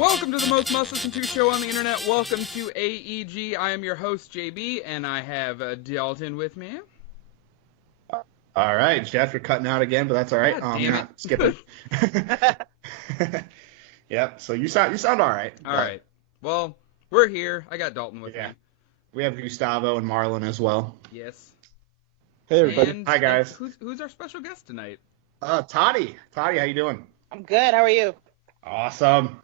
Welcome to the most must-listen to show on the internet. Welcome to AEG. I am your host, JB, and I have Dalton with me. All right, Jeff, you're cutting out again, but that's all right. Damn it. Skip it. Yep. So you sound all right. All right. Well, we're here. I got Dalton with me. We have Gustavo and Marlon as well. Yes. Hey everybody. And, Hi guys. Who's our special guest tonight? Tati. Tati, how you doing? I'm good. How are you? Awesome.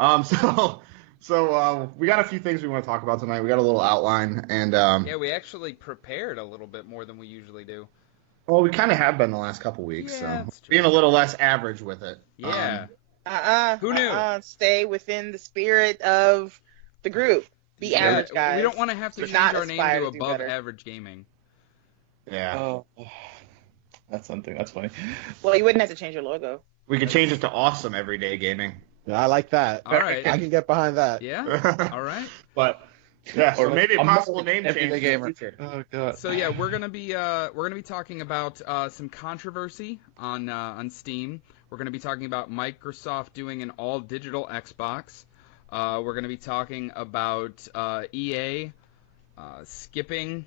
So we got a few things we want to talk about tonight. We got a little outline, and Yeah, we actually prepared a little bit more than we usually do. well, we kind of have been the last couple weeks, Yeah, so that's true. being a little less average with it. Yeah. Who knew? Stay within the spirit of the group. Be average, guys. We don't want to have to Do change not our name aspire to to do above better. average gaming. Yeah. Oh, that's something. That's funny. Well, you wouldn't have to change your logo. We could change it to awesome everyday gaming. Yeah, I like that. All right. I can get behind that. Yeah. All right. But yeah, so Or maybe a I'm possible not name change everyday in the gamer. future. Oh god. So yeah, we're gonna be talking about some controversy on Steam. We're gonna be talking about Microsoft doing an all digital Xbox. We're gonna be talking about EA skipping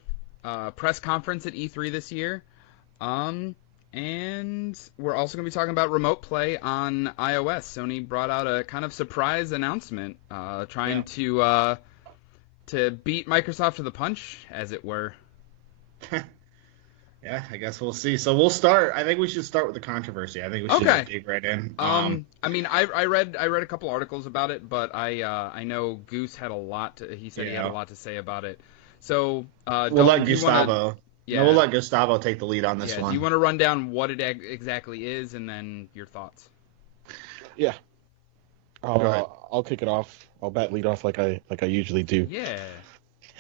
press conference at E3 this year. And we're also going to be talking about remote play on iOS. Sony brought out a kind of surprise announcement, trying to beat Microsoft to the punch, as it were. Yeah, I guess we'll see. So we'll start. I think we should start with the controversy. I think we should Okay. just dig right in. I mean, I read a couple articles about it, but I know Goose had a lot. He said he had a lot to say about it. So we'll let Gustavo. Yeah. We'll let Gustavo take the lead on this one. Do you want to run down what it exactly is, and then your thoughts? Yeah. Go ahead. I'll kick it off. I'll lead off like I usually do. Yeah.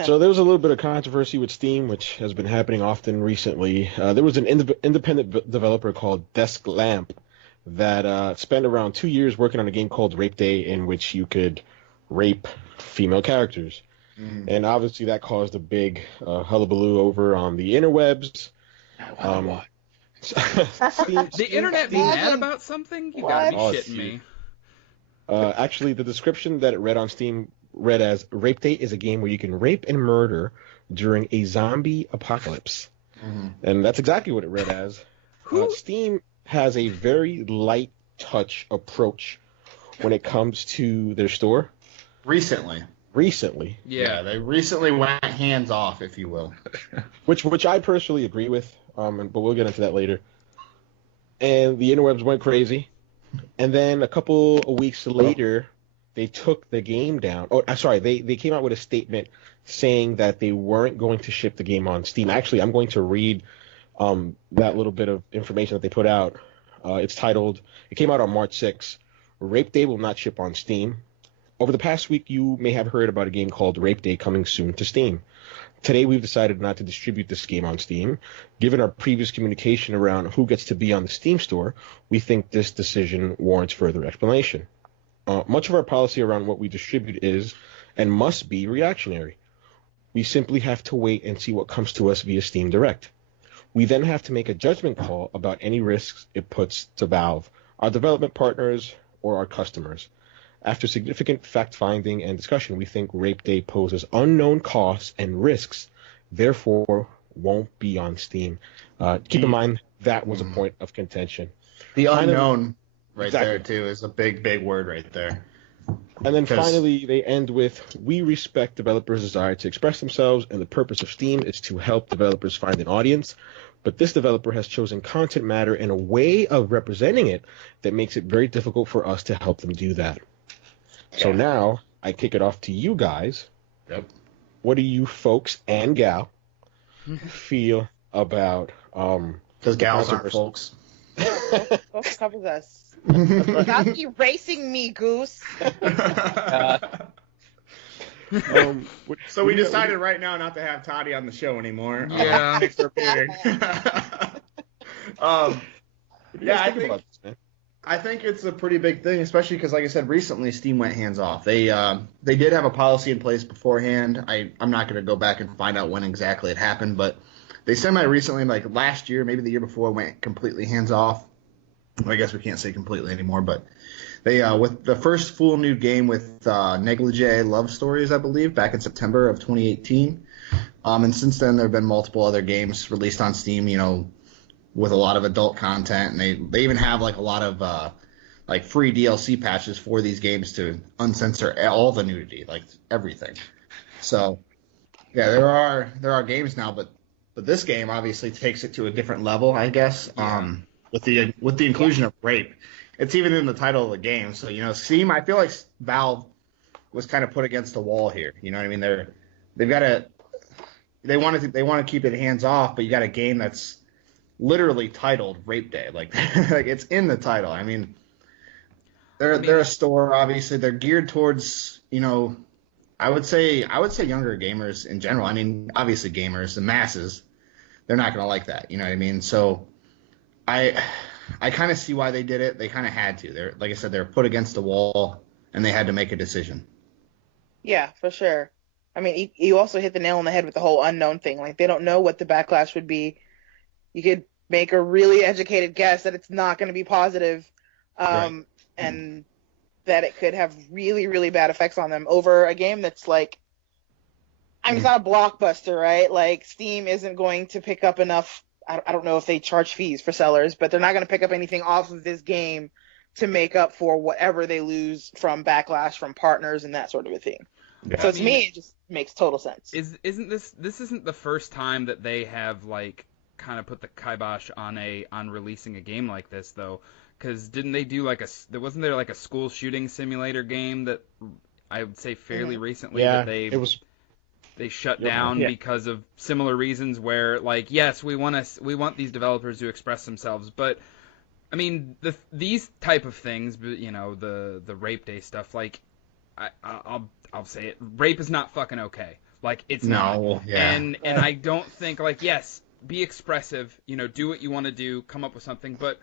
So there was a little bit of controversy with Steam, which has been happening often recently. There was an independent developer called Desk Lamp that spent around 2 years working on a game called Rape Day, in which you could rape female characters. And obviously that caused a big hullabaloo over on the interwebs. The internet be mad about something? You gotta be What? shitting me. Actually, the description that it read on Steam read as, Rape Day is a game where you can rape and murder during a zombie apocalypse. And that's exactly what it read as. Steam has a very light touch approach when it comes to their store. Recently. Yeah. They recently went hands off, if you will. Which I personally agree with, but we'll get into that later. And the interwebs went crazy. And then a couple of weeks later, they took the game down. Oh, sorry, they came out with a statement saying that they weren't going to ship the game on Steam. Actually, I'm going to read that little bit of information that they put out. It's titled, it came out on March 6th, Rape Day will not ship on Steam. Over the past week, you may have heard about a game called Rape Day coming soon to Steam. Today, we've decided not to distribute this game on Steam. Given our previous communication around who gets to be on the Steam store, we think this decision warrants further explanation. Much of our policy around what we distribute is, and must be, reactionary. We simply have to wait and see what comes to us via Steam Direct. We then have to make a judgment call about any risks it puts to Valve, our development partners, or our customers. After significant fact-finding and discussion, we think Rape Day poses unknown costs and risks, therefore won't be on Steam. Keep in mind, that was a point of contention. The unknown Exactly. there, too, is a big, big word right there. And then finally, they end with, we respect developers' desire to express themselves, and the purpose of Steam is to help developers find an audience. But this developer has chosen content matter in a way of representing it that makes it very difficult for us to help them do that. So now, I kick it off to you guys. Yep. What do you folks and gal feel about Because gals aren't folks. Folks covers us. Stop erasing me, Goose. So we decided right now not to have Tati on the show anymore. Yeah. Thanks for appearing. I think it's a pretty big thing, especially because, like I said, recently Steam went hands off. They did have a policy in place beforehand. I'm not going to go back and find out when exactly it happened, but they semi-recently, like last year, maybe the year before, went completely hands off. I guess we can't say completely anymore, but They with the first full new game with Negligee Love Stories, I believe, back in September of 2018. And since then, there have been multiple other games released on Steam, with a lot of adult content, and they even have like a lot of like free DLC patches for these games to uncensor all the nudity, like everything. So yeah, there are games now, but this game obviously takes it to a different level, I guess. With the inclusion of rape, it's even in the title of the game. So Steam, I feel like Valve was kind of put against the wall here. You know what I mean? They want to keep it hands off, but you got a game that's literally titled Rape Day, like like it's in the title. I mean, they're a store, obviously. They're geared towards I would say younger gamers in general. I mean, obviously gamers, the masses, they're not going to like that. You know what I mean? So I kind of see why they did it. They kind of had to. They're, like I said, they're put against the wall and they had to make a decision. Yeah, for sure. I mean, you also hit the nail on the head with the whole unknown thing. Like, they don't know what the backlash would be. You could make a really educated guess that it's not going to be positive, Right. and that it could have really, really bad effects on them over a game that's like, I mean, it's not a blockbuster, right? Like, Steam isn't going to pick up enough. I don't know if they charge fees for sellers, but they're not going to pick up anything off of this game to make up for whatever they lose from backlash from partners and that sort of a thing. Yeah. So to me, it just makes total sense. Isn't this isn't the first time that they have like kind of put the kibosh on releasing a game like this though? Because didn't they do like wasn't there like a school shooting simulator game that I would say fairly recently that they shut down because of similar reasons where like, yes, we want these developers to express themselves, but I mean these type of things, the Rape Day stuff, like I'll say it, rape is not fucking okay. Like, it's not. Yeah. And I don't think, like, yes, be expressive, do what you want to do, come up with something, but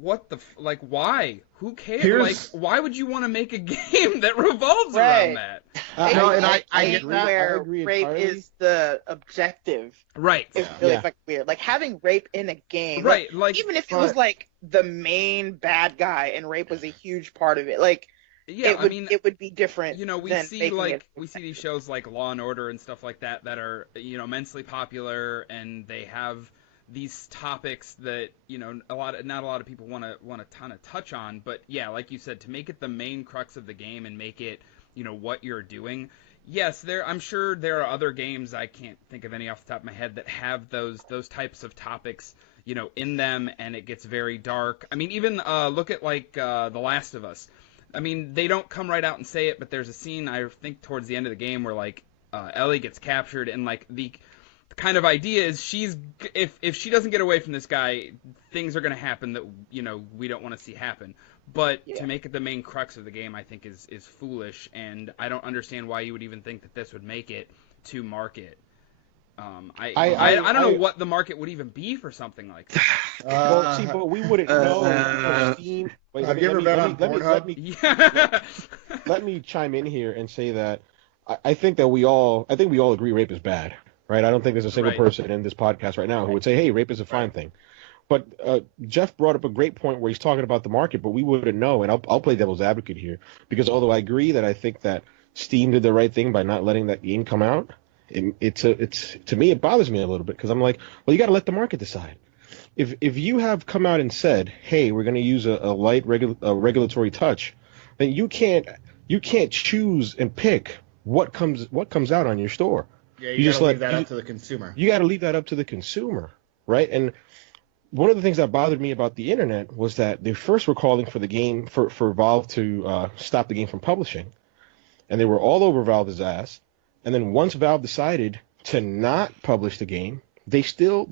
what the like, why? Who cares? Like, why would you want to make a game that revolves around that? I get that. Where I agree rape entirely. is the objective. Right. It's really fucking weird. Like, having rape in a game, Right. Like, even if it was like the main bad guy and rape was a huge part of it, like, yeah, it would be different. We than see making like it- we see these shows like Law and Order and stuff like that that are immensely popular, and they have these topics that not a lot of people want to ton of touch on, but yeah, like you said, to make it the main crux of the game and make it what you're doing. Yes, I'm sure there are other games, I can't think of any off the top of my head, that have those types of topics in them, and it gets very dark. I mean, even look at like The Last of Us. I mean, they don't come right out and say it, but there's a scene, I think, towards the end of the game where, like, Ellie gets captured, and, like, the kind of idea is if she doesn't get away from this guy, things are going to happen that, we don't want to see happen. But to make it the main crux of the game, I think, is foolish, and I don't understand why you would even think that this would make it to market. I don't know what the market would even be for something like that. Well, see, but we wouldn't know. Steam. Wait, have you ever been on Pornhub? Let me chime in here and say that I think we all agree rape is bad, right? I don't think there's a single person in this podcast right now who would say, hey, rape is a fine thing. But Jeff brought up a great point where he's talking about the market, but we wouldn't know, and I'll play devil's advocate here, because although I agree that I think that Steam did the right thing by not letting that game come out, it's to me it bothers me a little bit, because I'm like, well, you got to let the market decide. If you have come out and said, hey, we're going to use a light regulatory touch, then you can't choose and pick what comes out on your store. Yeah, you just leave that up to the consumer. You got to leave that up to the consumer, right? And one of the things that bothered me about the internet was that they first were calling for the game for Valve to stop the game from publishing, and they were all over Valve's ass. And then once Valve decided to not publish the game, they still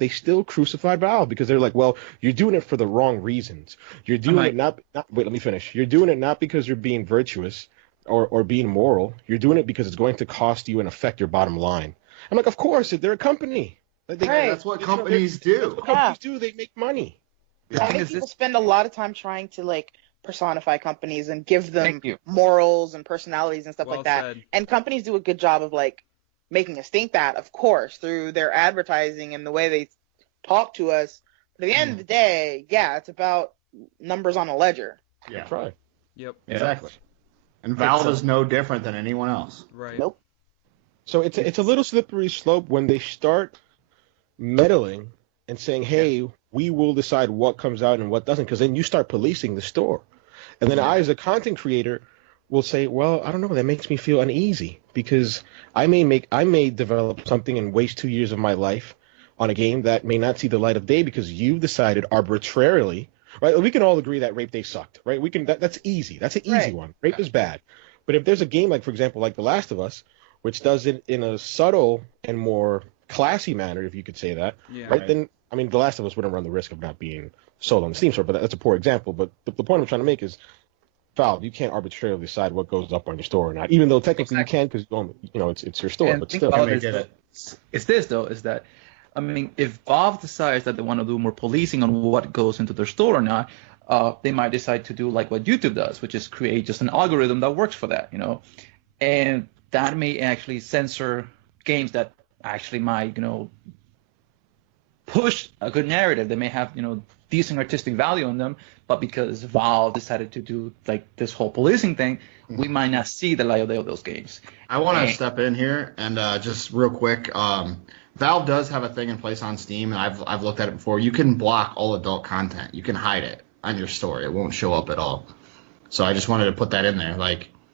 crucified Valve, because they're like, well, you're doing it for the wrong reasons. You're doing it not wait, let me finish. You're doing it not because you're being virtuous or being moral. You're doing it because it's going to cost you and affect your bottom line. I'm like, of course, they're a company. That's what companies do. That's what companies do. They make money. I think people spend a lot of time trying to like personify companies and give them morals and personalities and stuff like that. Said. And companies do a good job of like making us think that, of course, through their advertising and the way they talk to us. But at the end of the day, yeah, it's about numbers on a ledger. Yeah. Try. Yep. Exactly. And Valve is no different than anyone else. Right. Nope. So it's a little slippery slope when they start meddling and saying, "Hey, we will decide what comes out and what doesn't," because then you start policing the store, and then I, as a content creator, will say, "Well, I don't know. That makes me feel uneasy because I may develop something and waste 2 years of my life on a game that may not see the light of day because you've decided arbitrarily." Right? We can all agree that Rape Day sucked, right? We can. That's easy. That's an easy Right. one. Rape is bad. But if there's a game like, for example, like The Last of Us, which does it in a subtle and more classy manner, if you could say that, Yeah. right? Then, I mean, The Last of Us wouldn't run the risk of not being sold on the Steam store, but that's a poor example. But the point I'm trying to make is, Valve, you can't arbitrarily decide what goes up on your store or not, even though technically you can because it's your store, And but think still. about they this, did though. it. It's this though, is that I mean, if Valve decides that they want to do more policing on what goes into their store or not, they might decide to do like what YouTube does, which is create just an algorithm that works for that, and that may actually censor games that actually might, push a good narrative. They may have, decent artistic value in them, but because Valve decided to do like this whole policing thing, we might not see the light of day of those games. I want to step in here and just real quick. Valve does have a thing in place on Steam, and I've looked at it before. You can block all adult content. You can hide it on your store. It won't show up at all. So I just wanted to put that in there,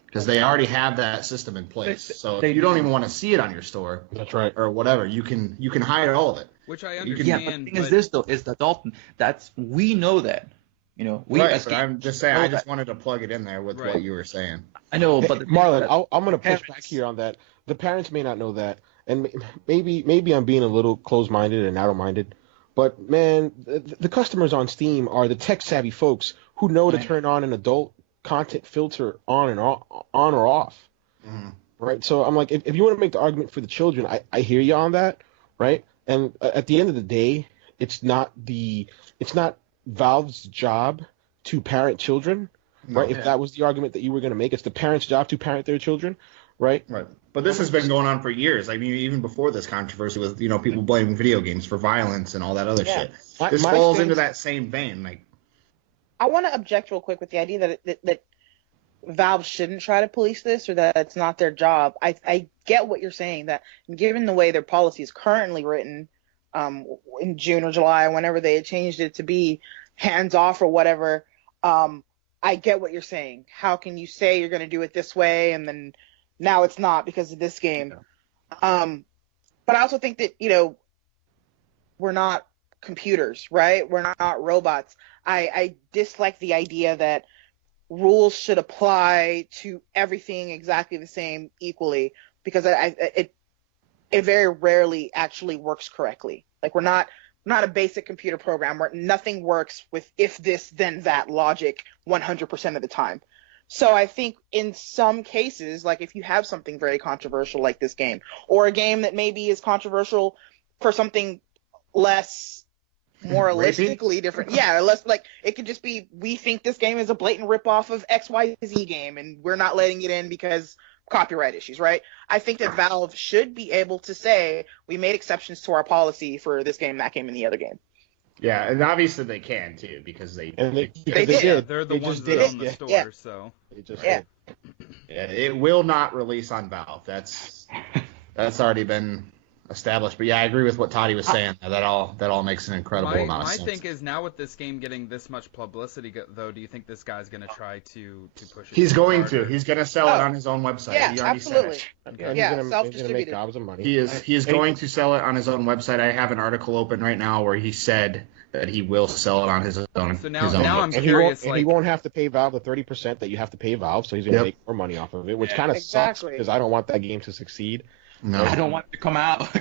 because they already have that system in place. So if you don't even want to see it on your store, That's right. or whatever, you can hide all of it. Which I You can- understand. Yeah, but the thing is this though, is that Dalton, we know that. We Right, as but gamers I'm just saying. know I just that. wanted to plug it in there with Right. what you were saying. I know, Hey, but the thing Marlon, is that I'm going to push parents- back here on that. The parents may not know that, and maybe I'm being a little closed-minded and narrow-minded, but man, the customers on Steam are the tech-savvy folks who know to Right. turn on an adult content filter on or off. Mhm. Right? So I'm like, if you want to make the argument for the children, I hear you on that, right? And at the end of the day, it's not Valve's job to parent children, right? No. If that was the argument that you were going to make, it's the parents' job to parent their children, right? Right. But this has been going on for years. I mean, even before this controversy with, people blaming video games for violence and all that other shit. This My falls stance- into that same vein. I want to object real quick with the idea that Valve shouldn't try to police this or that it's not their job. I get what you're saying, that given the way their policy is currently written, in June or July, whenever they had changed it to be hands off or whatever, I get what you're saying. How can you say you're going to do it this way and then now it's not because of this game? But I also think that, we're not computers, right? We're not robots. I dislike the idea that rules should apply to everything exactly the same equally, because it very rarely actually works correctly. Like, we're not a basic computer program where nothing works with if this then that logic 100% of the time. So I think in some cases, like if you have something very controversial like this game, or a game that maybe is controversial for something less moralistically different. Yeah, less like it could just be, we think this game is a blatant ripoff of XYZ game and we're not letting it in because copyright issues, right? I think that Valve should be able to say, we made exceptions to our policy for this game, that game, and the other game. Yeah, and obviously they can too, because they They did. did. They're the They ones just that did. own the Yeah. store, Yeah. so. They just Yeah. did. Yeah, it will not release on Valve. That's already been established. But yeah, I agree with what Tati was saying. That all makes an incredible amount of My sense. think is, now with this game getting this much publicity, though, do you think this guy's going to try to push it? He's going harder? to. He's going to sell it on his own website. Yeah, he already absolutely. said it. And Yeah, he's gonna make self-distributed. gobs of money. He is going to sell it on his own website. I have an article open right now where he said that he will sell it on his own. So now his own I'm website. And curious, he won't have to pay Valve the 30% that you have to pay Valve, so he's going to Yep. make more money off of it, which kind of sucks Exactly. because I don't want that game to succeed. No. I don't want it to come out.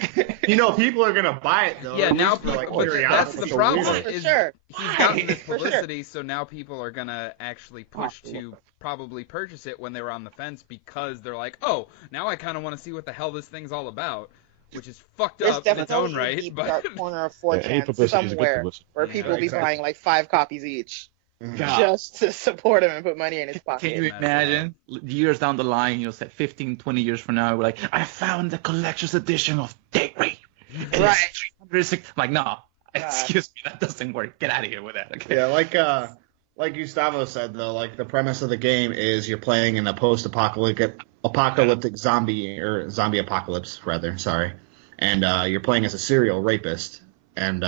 People are going to buy it though. Yeah, at now least for, people, like, but that's curiosity. the So problem. weird. For Is sure. he's gotten this For sure. publicity, so now people are gonna actually push to probably purchase it when they were on the fence, because they're like, oh, now I kind of want to see what the hell this thing's all about, which is fucked There's up in its own definitely a right. deep But dark corner of Yeah, any 4chan publicity is a good somewhere publicity. where Yeah, people will be exactly. buying like 5 copies each God. just to support him and put money in his pocket. Can you Messed imagine years down the line, say 15, 20 years from now, we're like, I found the collector's edition of Date Rape. Right. I'm like, no, excuse me, that doesn't work. Get out of here with that. Okay. Yeah, like like Gustavo said, though, like the premise of the game is you're playing in a post-apocalyptic zombie apocalypse, rather. Sorry, and you're playing as a serial rapist, and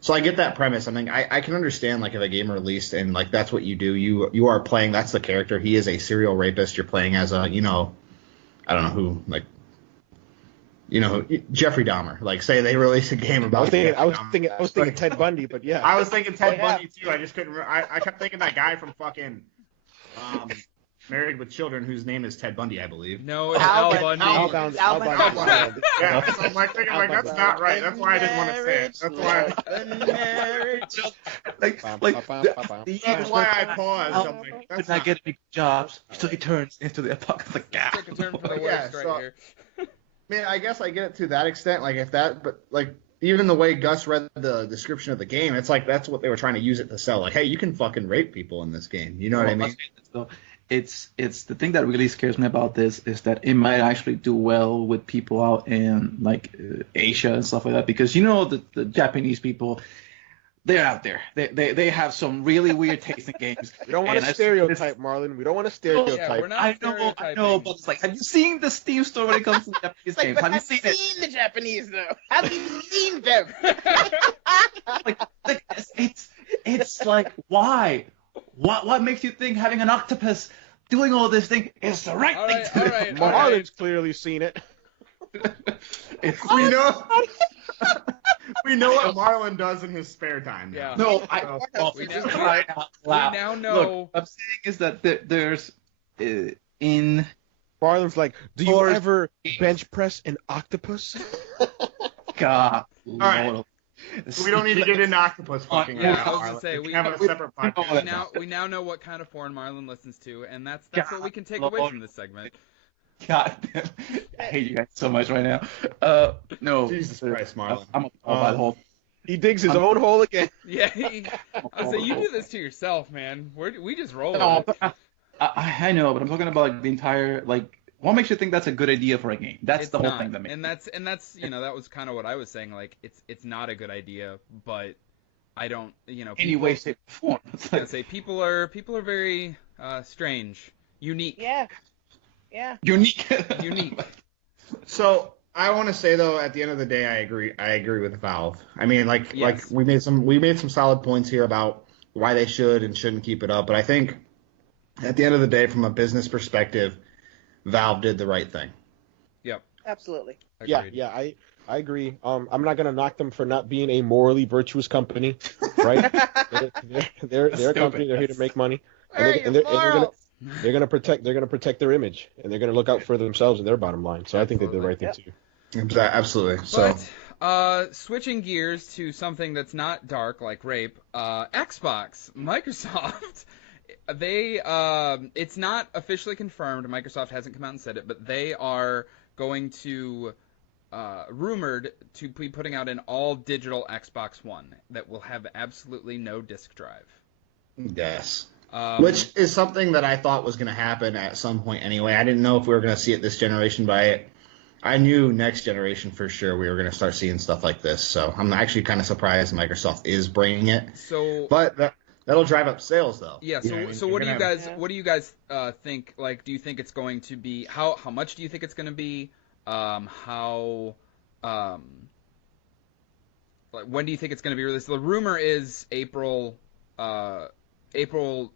so I get that premise. I mean, I can understand like if a game released and like that's what you do. You are playing. That's the character. He is a serial rapist. You're playing as a I don't know who like. Jeffrey Dahmer. Like, say they release a game about. I was thinking Ted Bundy, but yeah. I was thinking Ted Bundy too. I just couldn't. I kept thinking that guy from fucking Married with Children, whose name is Ed Bundy, I believe. No, it's Al Bundy. Al Bundy. Yeah, so I'm like thinking like that's not right. That's why I didn't want to say it. That's why I paused. I'm like, Could not get any jobs, so he turns into the apocalyptic guy. Took a turn for the worst right here. Man, I guess I get it to that extent. Like if that, but like even the way Gus read the description of the game, it's like that's what they were trying to use it to sell. Like, hey, you can fucking rape people in this game. You know what I mean? So it's the thing that really scares me about this is that it might actually do well with people out in like Asia and stuff like that, because the Japanese people, they're out there. They have some really weird taste in games. We don't want to stereotype, Marlon. We don't want to stereotype. Yeah, we're not I know, but it's like, have you seen the Steam store when it comes to Japanese games? Have you seen it? The Japanese though? Have you seen them? It's like, why? What makes you think having an octopus doing all this thing is the right thing to do? Marlon's clearly seen it. We know what Marlon does in his spare time. Yeah. No, we now know. Look, I'm saying is that there's in. Marlon's like, do you ever bench press an octopus? God. All right. We don't need to get into octopus fucking. Yeah, I was gonna say we have a separate podcast. We now know what kind of porn Marlon listens to, and that's what we can take away from this segment. God damn. I hate you guys so much right now. No. Jesus Christ, Marlon. I'm by the whole. He digs his own hole again. Yeah, I say you do this to yourself, man. We just roll. No, I know, but I'm talking about like the entire like. What makes you think that's a good idea for a game? That's the whole thing that makes. And that's that was kind of what I was saying. Like it's not a good idea, but I don't any way, shape, or form. I say people are very strange, unique. Yeah. Unique. So I want to say though, at the end of the day, I agree with Valve. I mean, like we made some solid points here about why they should and shouldn't keep it up. But I think at the end of the day, from a business perspective, Valve did the right thing. Yep. Absolutely. Agreed. Yeah, I agree. I'm not gonna knock them for not being a morally virtuous company, right? they're a company. They're here to make money, and they're gonna protect their image, and they're gonna look out for themselves and their bottom line. So I think they did the right thing too. Absolutely. But, switching gears to something that's not dark like rape, Xbox, Microsoft. They it's not officially confirmed. Microsoft hasn't come out and said it, but they are going to rumored to be putting out an all digital Xbox One that will have absolutely no disk drive. Yes. Which is something that I thought was going to happen at some point anyway. I didn't know if we were going to see it this generation, but I knew next generation for sure we were going to start seeing stuff like this. So I'm actually kind of surprised Microsoft is bringing it. But that'll drive up sales, though. Yeah. So what do you guys think? Like, do you think it's going to be how much do you think it's going to be? When do you think it's going to be released? The rumor is April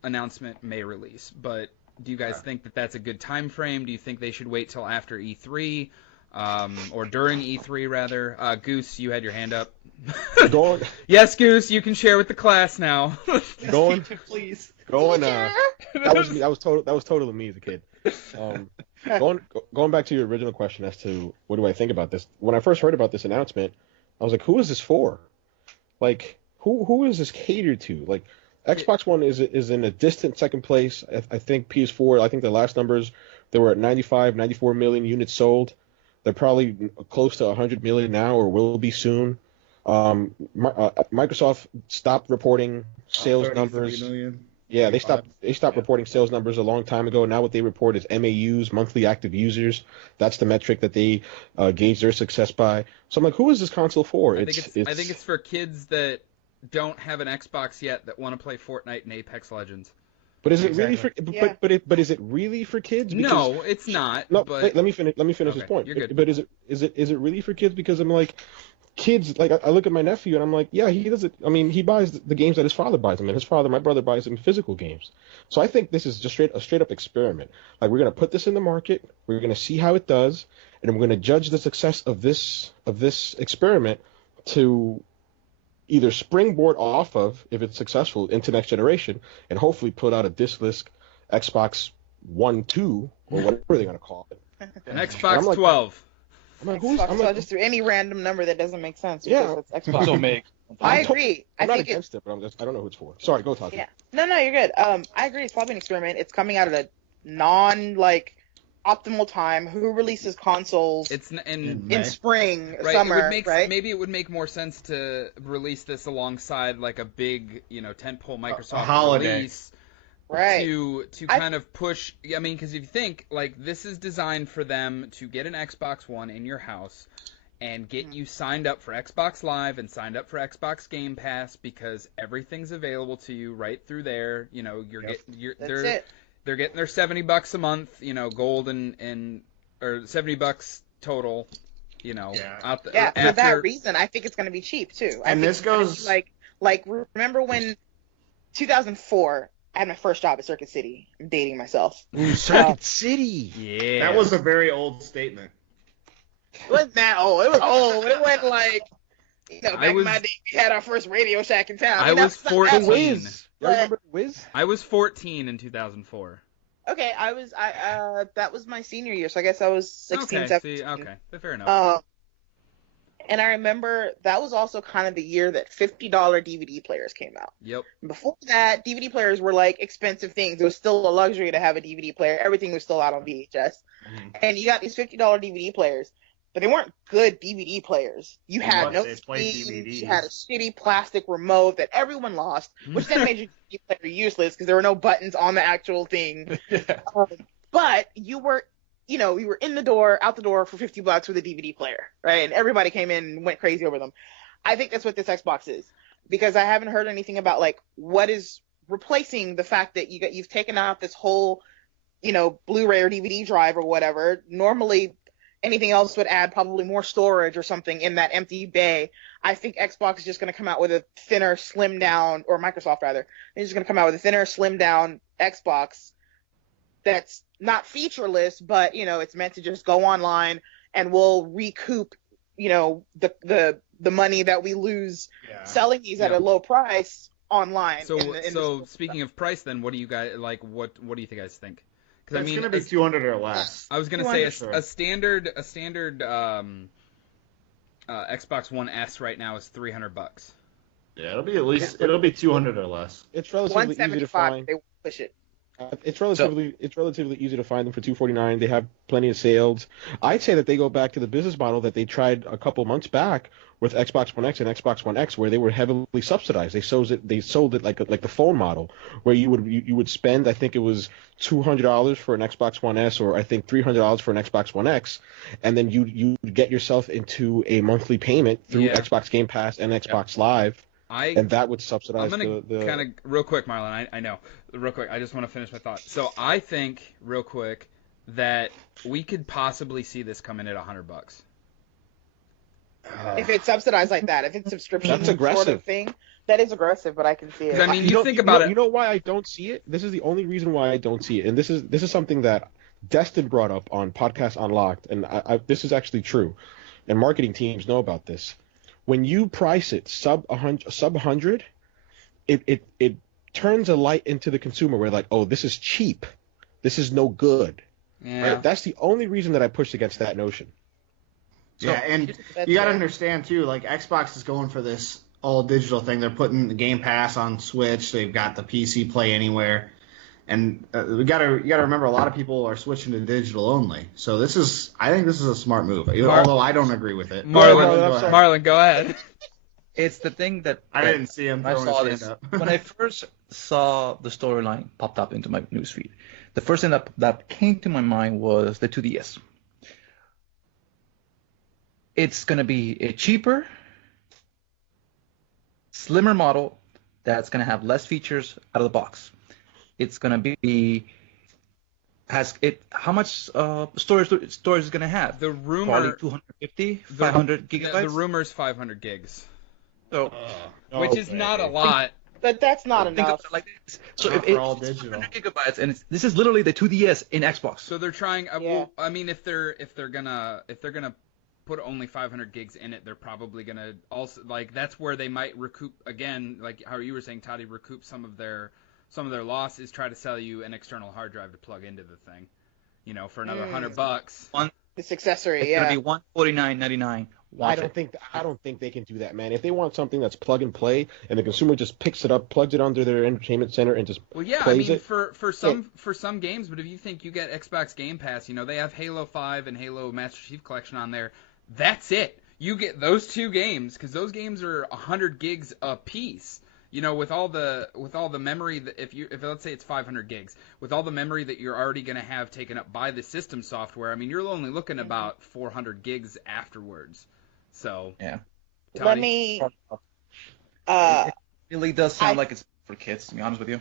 announcement, May release. But do you guys think that that's a good time frame? Do you think they should wait till after E3? Or during E3 rather. Goose, you had your hand up. Yes, Goose, you can share with the class now. Please. That was totally me as a kid. Going back to your original question as to what do I think about this? When I first heard about this announcement, I was like, who is this for? Like, who is this catered to? Like, Xbox One is in a distant second place. I think PS4. I think the last numbers they were at 94 million units sold. They're probably close to 100 million now, or will be soon. Microsoft stopped reporting sales numbers. Million. Yeah, they stopped reporting sales numbers a long time ago. Now what they report is MAUs, monthly active users. That's the metric that they gauge their success by. So I'm like, who is this console for? I think it's for kids that don't have an Xbox yet that want to play Fortnite and Apex Legends. But is it really for? Yeah. But is it really for kids? Because, No, it's not. no, but wait, let me finish. Let me finish Okay, this point. you're good. But is it really for kids? Because I'm like, kids. Like I look at my nephew and I'm like, yeah, he doesn't. I mean, he buys the games that his father buys him, and my brother buys him physical games. So I think this is just a straight up experiment. Like we're gonna put this in the market. We're gonna see how it does, and we're gonna judge the success of this experiment to either springboard off of, if it's successful, into next generation, and hopefully put out a discless Xbox One, 2, or whatever they're gonna call it. An Xbox like, 12. I'm like, Xbox, just through any random number that doesn't make sense. Yeah. Because it's Xbox. So make. I agree. I'm I not think against it, but I don't know who it's for. Sorry, go Tati. Yeah. No, you're good. I agree. It's probably an experiment. It's coming out at a optimal time. Who releases consoles It's in spring, right. summer, It would make, right? Maybe it would make more sense to release this alongside like a big, tentpole Microsoft holiday. release. Right. To kind of push. I mean, because if you think like this is designed for them to get an Xbox One in your house and get you signed up for Xbox Live and signed up for Xbox Game Pass because everything's available to you right through there. That's it. They're getting their $70 a month, gold and or $70 total, out the, Yeah, for after, that reason, I think it's going to be cheap too. I And think this it's gonna goes- be like remember when 2004 I had my first job at Circuit City. I'm dating myself. Ooh, Circuit City. Yeah. That was a very old statement. It wasn't that old. It was old. It went like, back in my day, we had our first Radio Shack in town. I was that's not that 14. old. Wiz. Y'all remember Wiz? I was 14 in 2004. Okay, that was my senior year, so I guess I was 16, Okay, 17. okay, fair enough. And I remember that was also kind of the year that $50 DVD players came out. Yep. Before that, DVD players were like expensive things. It was still a luxury to have a DVD player. Everything was still out on VHS. Mm-hmm. And you got these $50 DVD players, but they weren't good DVD players. You had But no they played screens, DVDs. you had a shitty plastic remote that everyone lost, which then made your DVD player useless because there were no buttons on the actual thing. But you were in the door, out the door for $50 with a DVD player, right? And everybody came in and went crazy over them. I think that's what this Xbox is, because I haven't heard anything about like what is replacing the fact that you've taken out this whole, Blu-ray or DVD drive or whatever. Normally, anything else would add probably more storage or something in that empty bay. I think Xbox is just going to come out with a thinner, slim down, or Microsoft rather, is just going to come out with a thinner, slim down Xbox that's not featureless, but it's meant to just go online and we'll recoup, the money that we lose selling these at a low price online. So speaking of price, then what do you guys like? What do you guys think? Because It's gonna be 200 or less. I was gonna say sure. a standard Xbox One S right now is $300. Yeah, it'll be 200 or less. It's relatively easy to find. They push it. It's relatively easy to find them for $249. They have plenty of sales. I'd say that they go back to the business model that they tried a couple months back with Xbox One X and Xbox One X, where they were heavily subsidized. They sold it like the phone model, where you would spend, I think it was $200 for an Xbox One S, or I think $300 for an Xbox One X, and then you get yourself into a monthly payment through Xbox Game Pass and Xbox Live. And that would subsidize I'm going to kind of, real quick, Marlon, I know, real quick, I just want to finish my thought. So I think, real quick, that we could possibly see this come in at $100. If it's subsidized like that, if it's subscription That's aggressive. sort of thing, that is aggressive, but I can see it. I mean, you think about it. You know why I don't see it? This is the only reason why I don't see it. And this is something that Destin brought up on Podcast Unlocked, and this is actually true. And marketing teams know about this. When you price it sub 100, it turns a light into the consumer where like, oh, this is cheap, this is no good. Yeah. Right? That's the only reason that I pushed against that notion. Yeah, and you got to understand too, like Xbox is going for this all digital thing. They're putting the Game Pass on Switch. They've got the PC Play Anywhere, and you got to remember a lot of people are switching to digital only. So I think this is a smart move, although I don't agree with it. Marlon, go ahead. It's the thing that I didn't see him I throwing saw his this hand up. when I first saw the storyline popped up into my newsfeed. The first thing that came to my mind was the 2DS. It's gonna be a cheaper, slimmer model that's going to have less features out of the box. It's going to be how much storage is going to have? The rumor Probably 250, 500 gigabytes. The rumor's 500 gigs. So, which is not a lot. But that's not think enough. of it like this. So Not if for all it's digital. 500 gigabytes, and this is literally the 2DS in Xbox. So they're trying. Yeah. Well, I mean, if they're gonna put only 500 gigs in it, they're probably gonna also like that's where they might recoup again, like how you were saying, Tati, recoup some of their loss is try to sell you an external hard drive to plug into the thing, for another $100. This accessory, It's yeah. gonna be $149.99. I don't think they can do that, man. If they want something that's plug and play, and the consumer just picks it up, plugs it onto their entertainment center, and just Well, yeah, I plays mean, it. for some games, but if you think you get Xbox Game Pass, they have Halo 5 and Halo Master Chief Collection on there. That's it. You get those two games because those games are 100 gigs a piece. With all the memory that if let's say it's 500 gigs, with all the memory that you're already going to have taken up by the system software, I mean, you're only looking about 400 gigs afterwards. So Yeah. Tati? Let me. It really does sound like it's for kids, to be honest with you.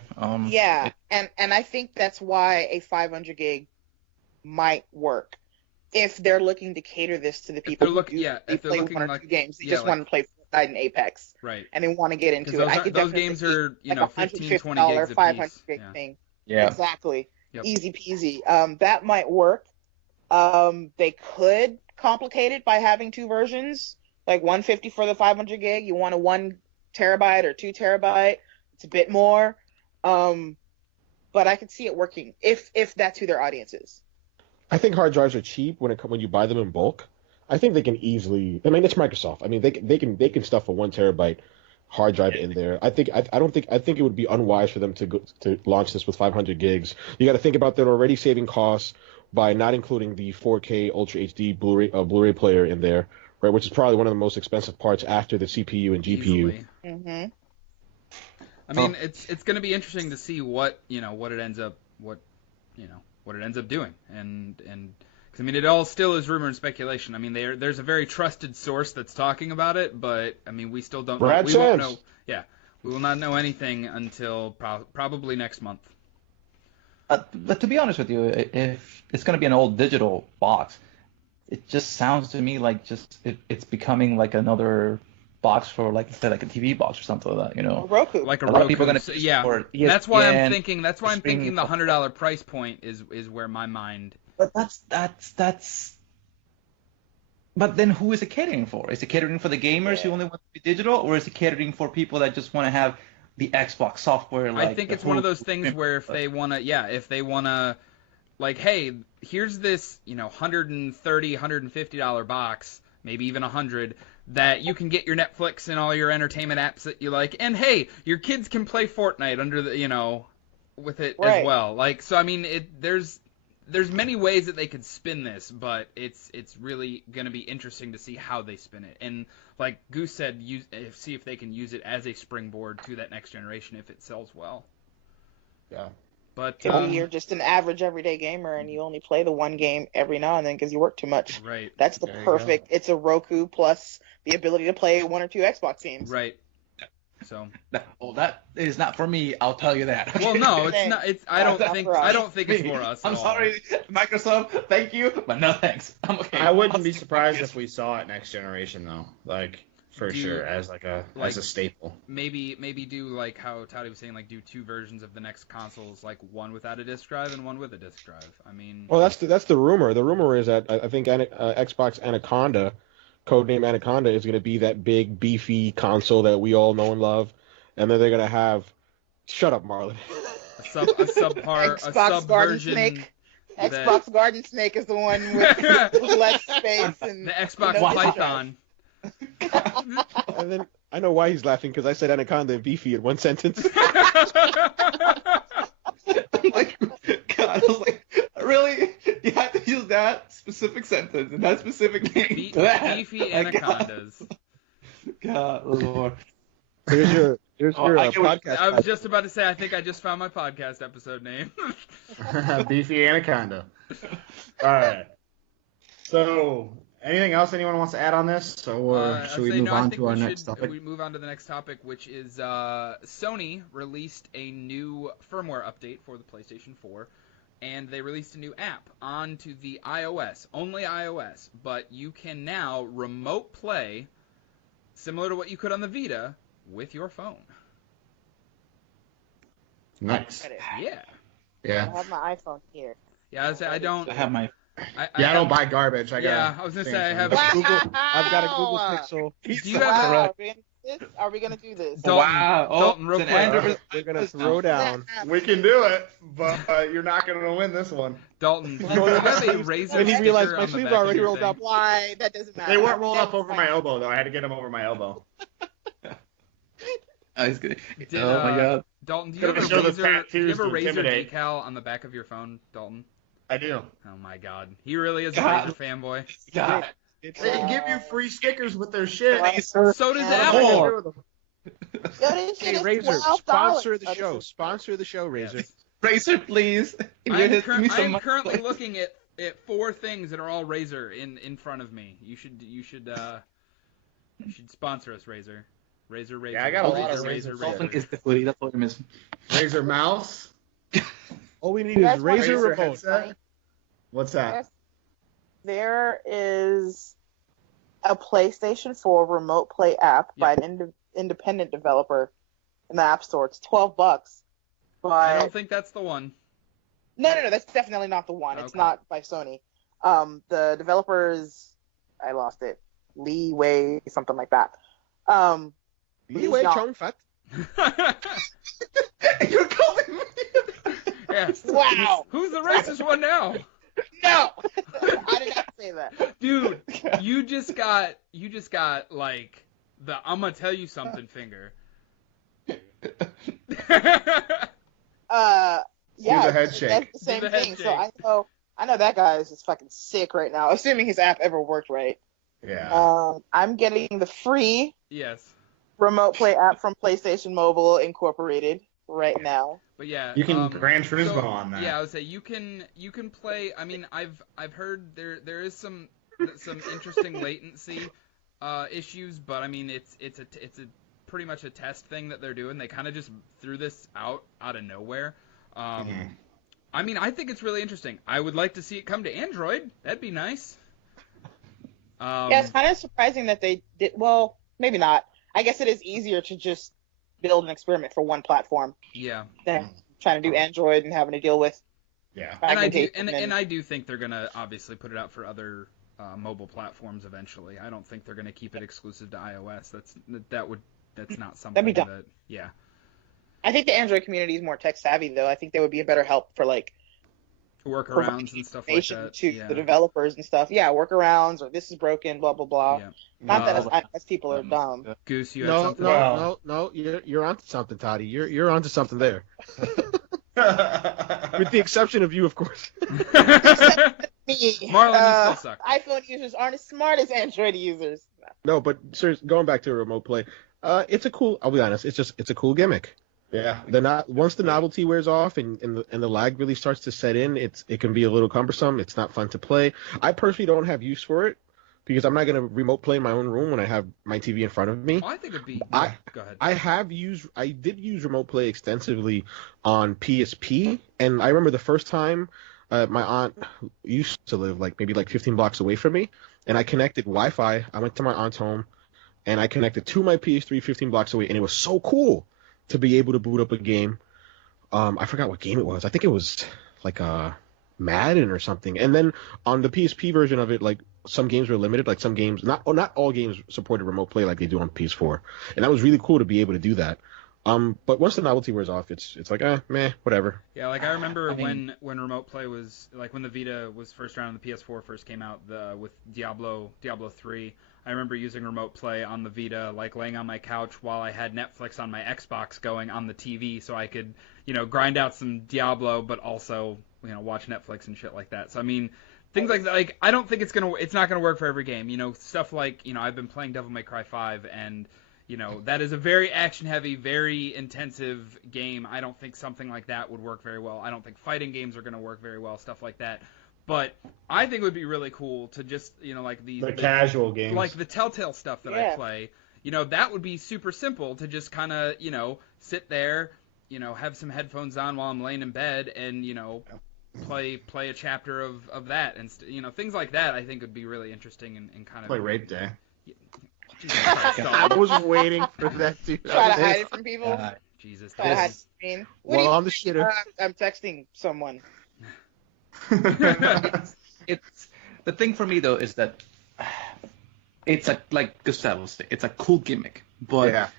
Yeah, and I think that's why a 500 gig might work if they're looking to cater this to the people who play one or two games. They just want to play Fortnite and Apex, right? And they want to get into it. Those games are 15, 20 gigs a 500 piece. gig thing. Yeah. Exactly. Yep. Easy peasy. That might work. They could complicate it by having two versions, like 150 for the 500 gig. You want a 1 terabyte or 2 terabyte. It's a bit more. But I could see it working if that's who their audience is. I think hard drives are cheap when you buy them in bulk. I think they can easily. I mean, it's Microsoft. I mean, they can stuff a 1 terabyte hard drive in there. I think it would be unwise for them to launch this with 500 gigs. You got to think about they're already saving costs by not including the 4K Ultra HD Blu-ray player in there, right? Which is probably one of the most expensive parts after the CPU and GPU. Easily. Mm-hmm. I mean, it's going to be interesting to see what it ends up doing, and cause, I mean, it all still is rumor and speculation. I mean, there's a very trusted source that's talking about it, but I mean, we still don't know. We won't know. Yeah, we will not know anything until probably next month. But to be honest with you, if it's going to be an old digital box, it just sounds to me like it's becoming like another box for like a TV box or something like that, Roku. Like a lot Roku. of people are going to That's why I'm thinking. That's why I'm thinking the $100 price point is where my mind. But that's. But then who is it catering for? Is it catering for the gamers who only want to be digital, or is it catering for people that just want to have the Xbox software? I think it's one of those things where if they wanna, like, hey, here's this, $130, $150 box, maybe even $100, that you can get your Netflix and all your entertainment apps that you like, and hey, your kids can play Fortnite under the, with it as well. Like, so I mean, there's many ways that they could spin this, but it's really gonna be interesting to see how they spin it. And like Goose said, see if they can use it as a springboard to that next generation if it sells well. Yeah. But Maybe you're just an average everyday gamer and you only play the one game every now and then because you work too much. Right. That's the perfect. It's a Roku plus the ability to play 1 or 2 Xbox games. Right. So. That is not for me. I'll tell you that. Well, no, it's not. I don't think it's for us. I'm sorry, Microsoft. Thank you, but no thanks. I'm okay. I wouldn't be surprised if we saw it next generation though, like for sure as as a staple. Maybe do like how Tati was saying, like do 2 versions of the next consoles, like one without a disc drive and one with a disc drive. I mean. Well, that's the rumor. The rumor is that I think Xbox Anaconda, codename Anaconda, is going to be that big beefy console that we all know and love, and then they're going to have. Shut up, Marlon. A sub version. Snake. Xbox Garden Snake is the one with less space and the Xbox Python. And then I know why he's laughing because I said Anaconda and Beefy in one sentence. Like, God, I was like, really? You have to use that specific sentence and that specific name. Beefy Anacondas. God, Lord. Here's your podcast. I was just about to say, I think I just found my podcast episode name. Beefy Anaconda. All right. So Anything else anyone wants to add on this, or should we move on to our next topic? We move on to the next topic, which is Sony released a new firmware update for the PlayStation 4, and they released a new app onto the iOS, only iOS, but you can now remote play, similar to what you could on the Vita, with your phone. Nice. Yeah. Yeah. I have my iPhone here. Yeah, I don't. I have my. I don't buy garbage. I was gonna say I have. I've got a Google Pixel. Do you have? Are we gonna do this? Dalton, real quick. We're gonna throw down. We can do it, but you're not gonna win this one. Dalton, do you have a Razer And he realized sticker my on the sleeves back are of already your rolled thing? up. Why? That doesn't matter. They weren't rolled up over my elbow though. I had to get them over my elbow. That's good. Did, Oh my god. Dalton, do you have a Show the Razer tattoos to intimidate. decal on the back of your phone, Dalton? I do. Oh my god, he really is a God. Razer fanboy. God. They give you free stickers with their shit. So does Yeah. Apple. Hey, Razer, sponsor the show. Sponsor the show, Razer. Yes. Razer, please. I'm Give me currently please. looking at 4 things that are all Razer in front of me. You should sponsor us, Razer. Razer. Yeah, I got a lot of Razer. Dolphin is the hoodie. That's what I'm missing. Razer mouse. All we need is That's what Razer remote. headset. What's that? There is a PlayStation 4 remote play app by an independent developer in the App Store. It's $12. But I don't think that's the one. No, that's definitely not the one. It's Okay. not by Sony. The developer is, I lost it, Lee Wei, something like that. Wei Chong Fat. You're calling me. Yeah. Wow. Who's the racist one now? No, I did not say that. Dude, you just got like the I'm gonna tell you something finger. Yeah, the head shake. that's the same Do the head thing. shake. So I know that guy is just fucking sick right now, assuming his app ever worked right. Yeah. I'm getting the free Yes. remote play app from PlayStation Mobile Incorporated right now. But yeah, You can Gran Turismo so, on that. Yeah, I would say you can play. I mean, I've heard there is some interesting latency issues, but I mean it's a pretty much a test thing that they're doing. They kind of just threw this out of nowhere. I mean, I think it's really interesting. I would like to see it come to Android. That'd be nice. Yeah, it's kind of surprising that they did. Well, maybe not. I guess it is easier to just build an experiment for one platform Yeah. than trying to do Android and having to deal with. Yeah. And I do think they're gonna obviously put it out for other mobile platforms eventually. I don't think they're gonna keep it exclusive to iOS. That's not something That'd be dumb. that yeah. I think the Android community is more tech savvy, though. I think they would be a better help for like Workarounds and stuff like information that. to Yeah. the developers and stuff. Yeah, workarounds or this is broken, blah blah blah. Yeah. Not that Well, as people are dumb. Goose, you had No, something? no. You're onto something, Tati. You're onto something there. With the exception of you, of course. Me, Marlon, you still suck. iPhone users aren't as smart as Android users. No, but seriously, going back to remote play, it's a cool. I'll be honest. It's a cool gimmick. Yeah. Once the novelty wears off and the lag really starts to set in, it can be a little cumbersome. It's not fun to play. I personally don't have use for it because I'm not going to remote play in my own room when I have my TV in front of me. Oh, I think it'd be. Go ahead. I did use remote play extensively on PSP, and I remember the first time my aunt who used to live maybe 15 blocks away from me, and I connected Wi-Fi. I went to my aunt's home, and I connected to my PS3 15 blocks away, and it was so cool to be able to boot up a game. I forgot what game it was. I think it was like Madden or something. And then on the PSP version of it, some games were limited. Like some games, not all games supported remote play like they do on PS4. And that was really cool to be able to do that. But once the novelty wears off, it's like, meh, whatever. Yeah, I remember when remote play was when the Vita was first around and the PS4 first came out with Diablo 3. I remember using remote play on the Vita, laying on my couch while I had Netflix on my Xbox going on the TV, so I could, grind out some Diablo, but also, watch Netflix and shit like that. So I mean, things like that. I don't think it's not gonna work for every game. Stuff like I've been playing Devil May Cry 5 and. That is a very action-heavy, very intensive game. I don't think something like that would work very well. I don't think fighting games are going to work very well, stuff like that. But I think it would be really cool to just, like the casual games. Like the Telltale stuff that I play. That would be super simple to just kind of, sit there, have some headphones on while I'm laying in bed and, play a chapter of that. And, things like that I think would be really interesting and kind of... Play Rape Day. Jesus Christ, I was waiting for that to... Try to hide it from people? Jesus. Try to hide it from me. Well, I'm the shitter. I'm texting someone. It's the thing for me though is that it's like Gustavo said, it's a cool gimmick, but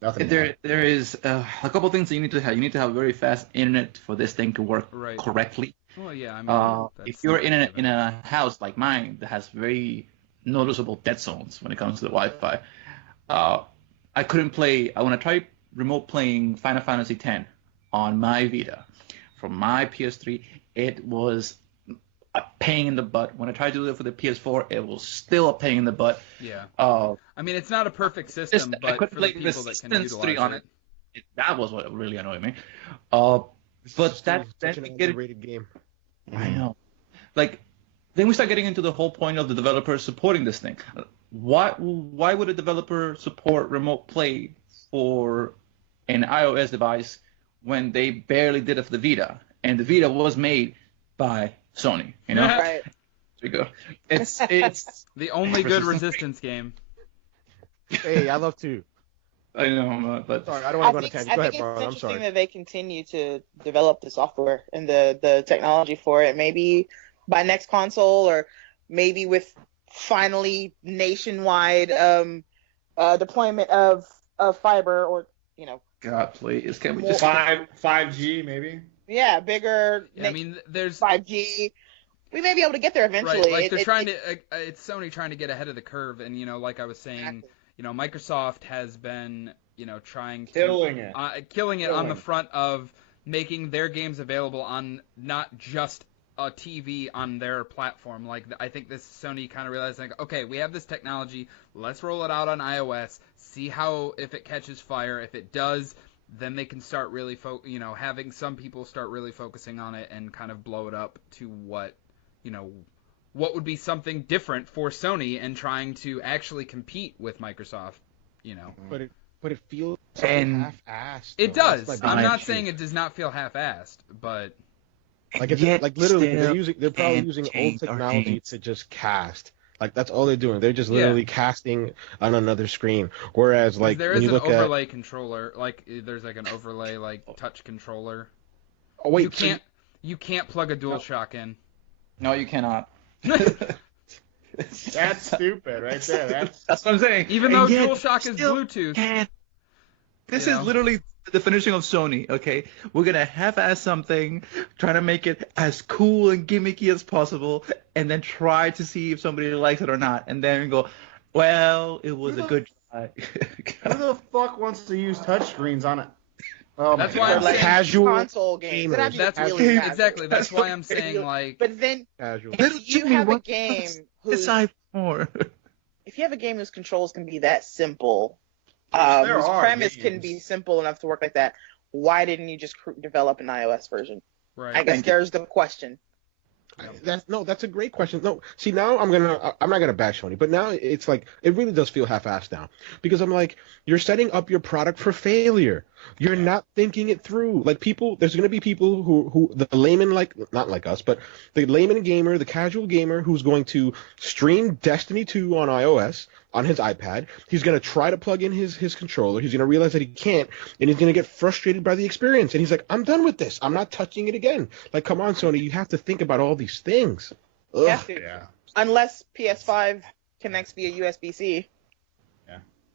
there is a couple things that you need to have. You need to have very fast internet for this thing to work correctly. Well, yeah, I mean, if you're in a house like mine that has very noticeable dead zones when it comes to the Wi-Fi, I couldn't play. I want to try remote playing Final Fantasy X on my Vita from my PS3. It was a pain in the butt. When I tried to do it for the PS4, it was still a pain in the butt. Yeah. I mean, it's not a perfect system, but for the people that can utilize it, that was what really annoyed me. But that such an underrated game. I know. Like, then we start getting into the whole point of the developer supporting this thing. Why would a developer support remote play for an iOS device when they barely did it for the Vita? And the Vita was made by Sony, Right. There we go. It's the only good Resistance game. Hey, I love to. I know, but sorry, I don't want to go on a tangent. Go ahead, Marlon. I'm sorry. It's interesting that they continue to develop the software and the technology for it. Maybe by next console, or maybe with finally nationwide deployment of fiber, or God, please, can we just 5G maybe? Yeah, bigger. Yeah, I mean, there's 5G. We may be able to get there eventually. Right, like they're trying to. It's Sony trying to get ahead of the curve, and like I was saying, Microsoft has been, trying to killing it on the front of making their games available on not just a TV on their platform. Like I think this Sony kind of realized, like, okay, we have this technology, let's roll it out on iOS, see if it catches fire. If it does, then they can start really having some people start really focusing on it and kind of blow it up to what would be something different for Sony and trying to actually compete with Microsoft, But it feels half-assed. It does. I'm not saying it does not feel half-assed, but literally they're probably using old technology to just cast. Like that's all they're doing. They're just literally casting on another screen. Whereas like there when is you look an overlay controller, like there's like an overlay touch controller. Oh wait, you can't plug a DualShock in. No, you cannot. That's stupid right there. That's what I'm saying. Even though DualShock is Bluetooth. This is literally the definition of Sony, okay? We're going to half-ass something, trying to make it as cool and gimmicky as possible, and then try to see if somebody likes it or not, and then go, well, it was a good try. Who the fuck wants to use touchscreens on it? Oh, that's why I'm saying casual console games. That's really exactly. That's why I'm saying But then casual. if you have a game whose controls can be that simple, whose premise can be simple enough to work like that, why didn't you just develop an iOS version? Right. I guess there's the question. That's a great question. No, see now I'm not gonna bash Sony, but now it's like it really does feel half-assed now because I'm like you're setting up your product for failure. You're not thinking it through. Like there's gonna be people who the layman, like not like us, but the layman gamer, the casual gamer who's going to stream Destiny 2 on iOS on his iPad. He's going to try to plug in his controller. He's going to realize that he can't, and he's going to get frustrated by the experience. And he's like, I'm done with this. I'm not touching it again. Like, come on, Sony. You have to think about all these things. Yeah. Unless PS5 connects via USB-C.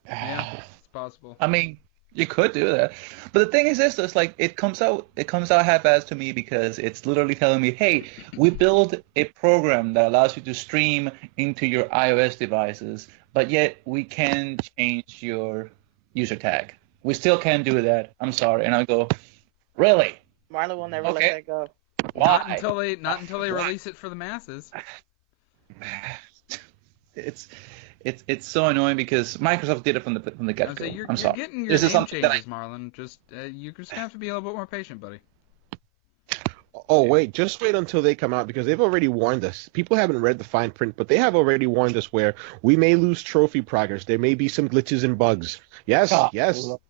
Yeah, it's possible. I mean, you could do that. But the thing is this, it's like it comes out half-assed to me because it's literally telling me, hey, we build a program that allows you to stream into your iOS devices, but yet we can change your user tag. We still can't do that. I'm sorry. And I go, really? Marlon will never let that go. Why? Not until they release it for the masses. It's so annoying because Microsoft did it from the get-go. I'm sorry. You're getting your game changes, Marlon. You're just gonna have to be a little bit more patient, buddy. Oh, wait, just wait until they come out because they've already warned us. People haven't read the fine print, but they have already warned us where we may lose trophy progress. There may be some glitches and bugs. Yes,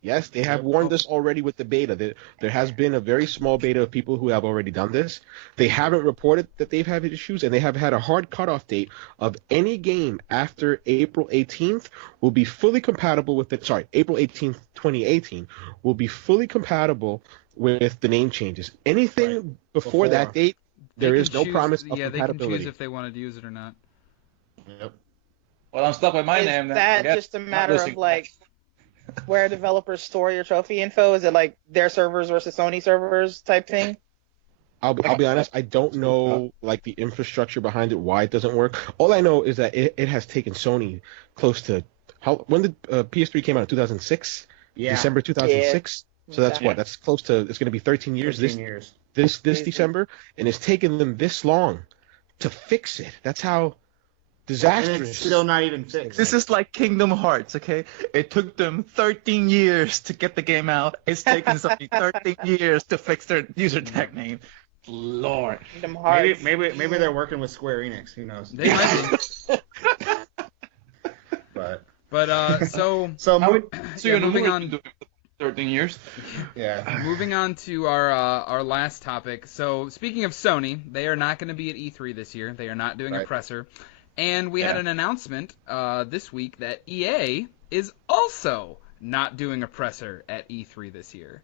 yes, they have warned us already with the beta. There has been a very small beta of people who have already done this. They haven't reported that they've had issues, and they have had a hard cutoff date of any game after April 18th will be fully compatible with it. Sorry, April 18th, 2018 will be fully compatible with the name changes. Anything before that date, there is no promise of compatibility. Yeah, they can choose if they wanted to use it or not. Yep. Well, I'm stuck with my name. Is that just a matter of like where developers store your trophy info? Is it like their servers versus Sony servers type thing? I'll be honest, I don't know like the infrastructure behind it, why it doesn't work. All I know is that it has taken Sony close to when did PS3 came out? 2006? Yeah. December 2006. Yeah. So that's what? That's close to. It's going to be 13 years. 13 years. This December, and it's taken them this long to fix it. That's how disastrous. And it's still not even fixed. This is like Kingdom Hearts, okay? It took them 13 years to get the game out. It's taken somebody 13 years to fix their user tag name. Lord. Kingdom Hearts. Maybe they're working with Square Enix. Who knows? They might be. But so moving on. 13 years. Yeah. Moving on to our last topic. So speaking of Sony, they are not going to be at E3 this year. They are not doing a presser. And we had an announcement this week that EA is also not doing a presser at E3 this year.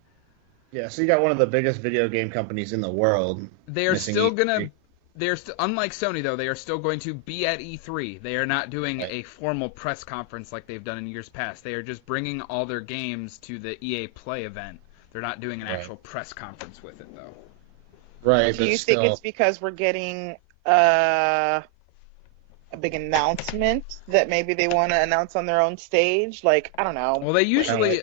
Yeah, so you got one of the biggest video game companies in the world. They are still going to unlike Sony though, they are still going to be at E3. They are not doing a formal press conference like they've done in years past. They are just bringing all their games to the EA Play event. They're not doing an actual press conference with it though. Right. Do you think it's because we're getting a big announcement that maybe they want to announce on their own stage? Like, I don't know. Well, they usually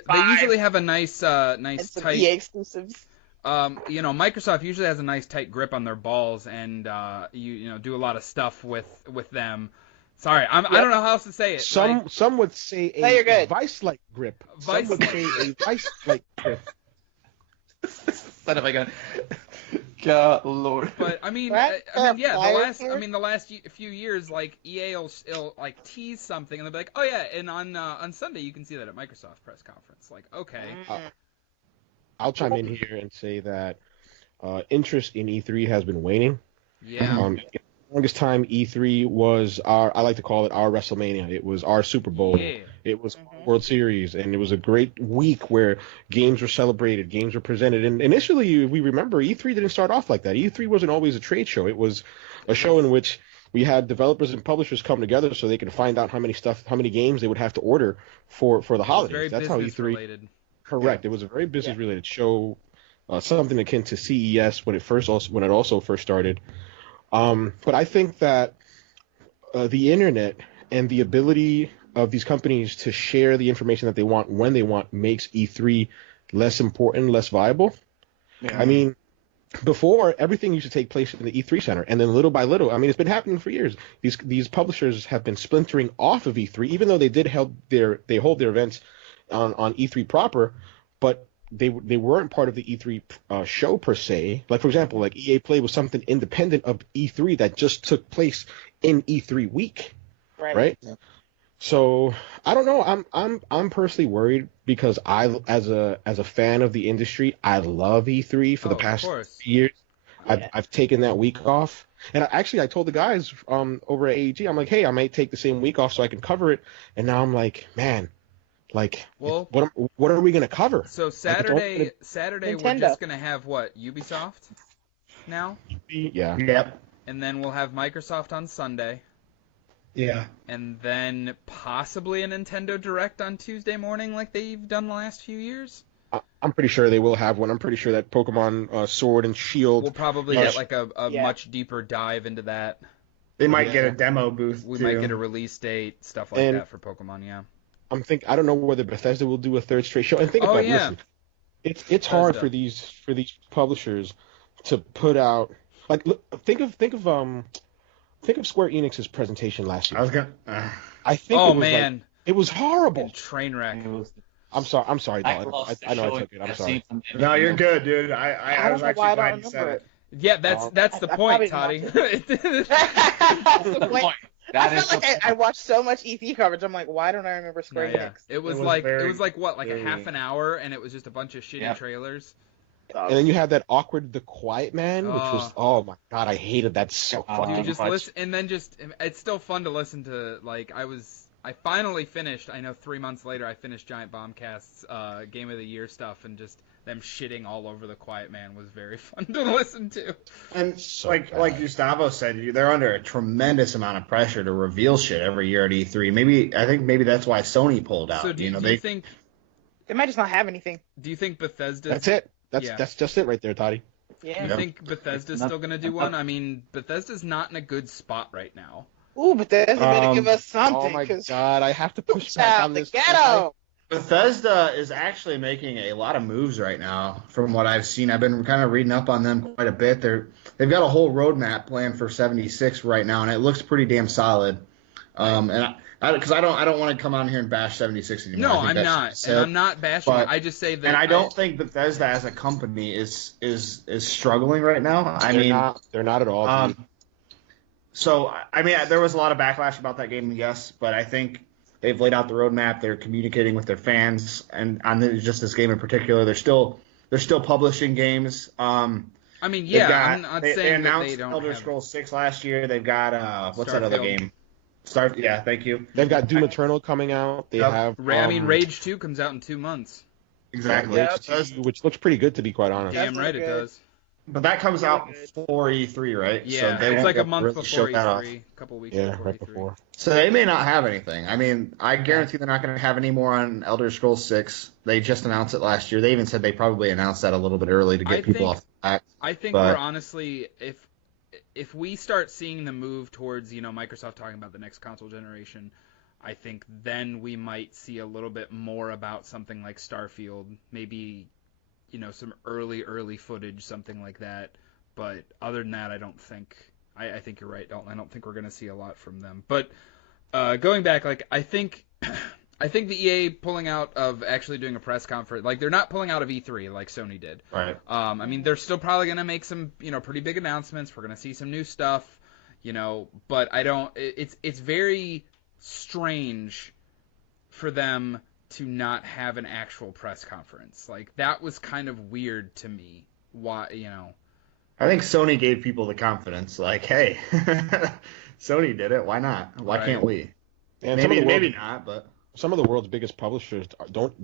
have a nice tight EA exclusives. Microsoft usually has a nice tight grip on their balls, and you do a lot of stuff with them. Sorry, I don't know how else to say it. Some would say a vice-like grip. Some would say a vice-like grip. Son of a gun. God, Lord. But the last few years, like EA will like tease something, and they'll be like, oh yeah, and on Sunday you can see that at Microsoft press conference. Like, okay. I'll chime in here and say that interest in E3 has been waning. Yeah. The longest time E3 was I like to call it our WrestleMania. It was our Super Bowl. Yeah. It was World Series, and it was a great week where games were celebrated, games were presented. And initially, we remember E3 didn't start off like that. E3 wasn't always a trade show. It was a show in which we had developers and publishers come together so they could find out how many games they would have to order for the holidays. That's how E3. Related. Correct. Yeah. It was a very business-related show, something akin to CES when it also first started. But I think that the internet and the ability of these companies to share the information that they want when they want makes E3 less important, less viable. Yeah. I mean, before, everything used to take place in the E3 center, and then little by little, I mean, it's been happening for years. These publishers have been splintering off of E3, even though they hold their events on E3 proper, but they weren't part of the E3 show per se. Like, for example, like EA Play was something independent of E3 that just took place in E3 week, right? Yeah. So I don't know. I'm personally worried because as a fan of the industry, I love E3 for the past years. Yeah. I've taken that week off, and I told the guys over at AEG, I'm like, hey, I might take the same week off so I can cover it. And now I'm like, man. Like, what are we going to cover? So Saturday we're just going to have what? Ubisoft now? Yeah. Yep. And then we'll have Microsoft on Sunday. Yeah. And then possibly a Nintendo Direct on Tuesday morning like they've done the last few years? I'm pretty sure they will have one. I'm pretty sure that Pokemon Sword and Shield... We'll probably get like a much deeper dive into that. They might get a demo booth, We might get a release date, stuff like that for Pokemon, yeah. I don't know whether Bethesda will do a third straight show. And think about it. Listen, it's hard for these publishers to put out like think of Square Enix's presentation last year. I think it was horrible. Train wreck. I'm sorry, Dalton. I know I took it. I'm sorry. No, you're good, dude. I was actually glad you said it. Yeah, that's the point, Tati. That's the point. That I is felt like I watched so much E3 coverage. I'm like, why don't I remember Square Yeah. Enix? It was like what, like a half an hour, and it was just a bunch of shitty trailers. And then you have that awkward The Quiet Man, which was, Oh. oh my god, I hated that so fucking Dude, just much. listen, and then it's still fun to listen to. Like I finally finished. I know 3 months later, I finished Giant Bombcast's Game of the Year stuff, and just them shitting all over The Quiet Man was very fun to listen to. And So like bad. Gustavo said, they're under a tremendous amount of pressure to reveal shit every year at E3. I think maybe that's why Sony pulled out. So do you think They might just not have anything. Do you think Bethesda? That's it. That's just it right there, Toddy. Yeah. You think Bethesda's still gonna do one? I mean, Bethesda's not in a good spot right now. Ooh, but Bethesda better give us something. Oh my 'cause god, I have to push out back on the this. ghetto. Bethesda is actually making a lot of moves right now, from what I've seen. I've been kind of reading up on them quite a bit. They've got a whole roadmap planned for 76 right now, and it looks pretty damn solid. And because I don't want to come on here and bash 76 anymore. No, I think I'm that's not, silly. and I'm not bashing. But- I just say that. And I don't think Bethesda as a company is struggling right now. They're not at all. dude. So I mean, there was a lot of backlash about that game, yes, but I think they've laid out the roadmap. They're communicating with their fans, and on just this game in particular, they're still publishing games. I mean, yeah, I'm not they saying that announced they don't Elder have. Scrolls 6 last year. They've got what's that other Starfield. game? Yeah, thank you. They've got Doom Eternal coming out. They Yep. have. I mean, Rage 2 comes out in 2 months. Exactly. Rage 2, which looks pretty good to be quite honest. Damn That's right it good. does. But that comes Really out good. before E3, right? Yeah, So they it's won't like a get to month really show before that off. E3, a couple weeks Yeah, before right E3. before. So they may not have anything. I mean, I guarantee they're not going to have any more on Elder Scrolls 6. They just announced it last year. They even said they probably announced that a little bit early to get people off the back. I think But- we're honestly, if we start seeing the move towards, Microsoft talking about the next console generation, I think then we might see a little bit more about something like Starfield, maybe, some early footage, something like that. But other than that, I don't think. I think you're right, Dalton. I don't think we're going to see a lot from them. But going back, I think the EA pulling out of actually doing a press conference, they're not pulling out of E3 like Sony did. Right. I mean, they're still probably going to make some, pretty big announcements. We're going to see some new stuff, but I don't. It's very strange for them to not have an actual press conference. That was kind of weird to me. Why, I think Sony gave people the confidence, hey, Sony did it. Why not? Why Right. can't we? And some of the Maybe world's, not, but some of the world's biggest publishers don't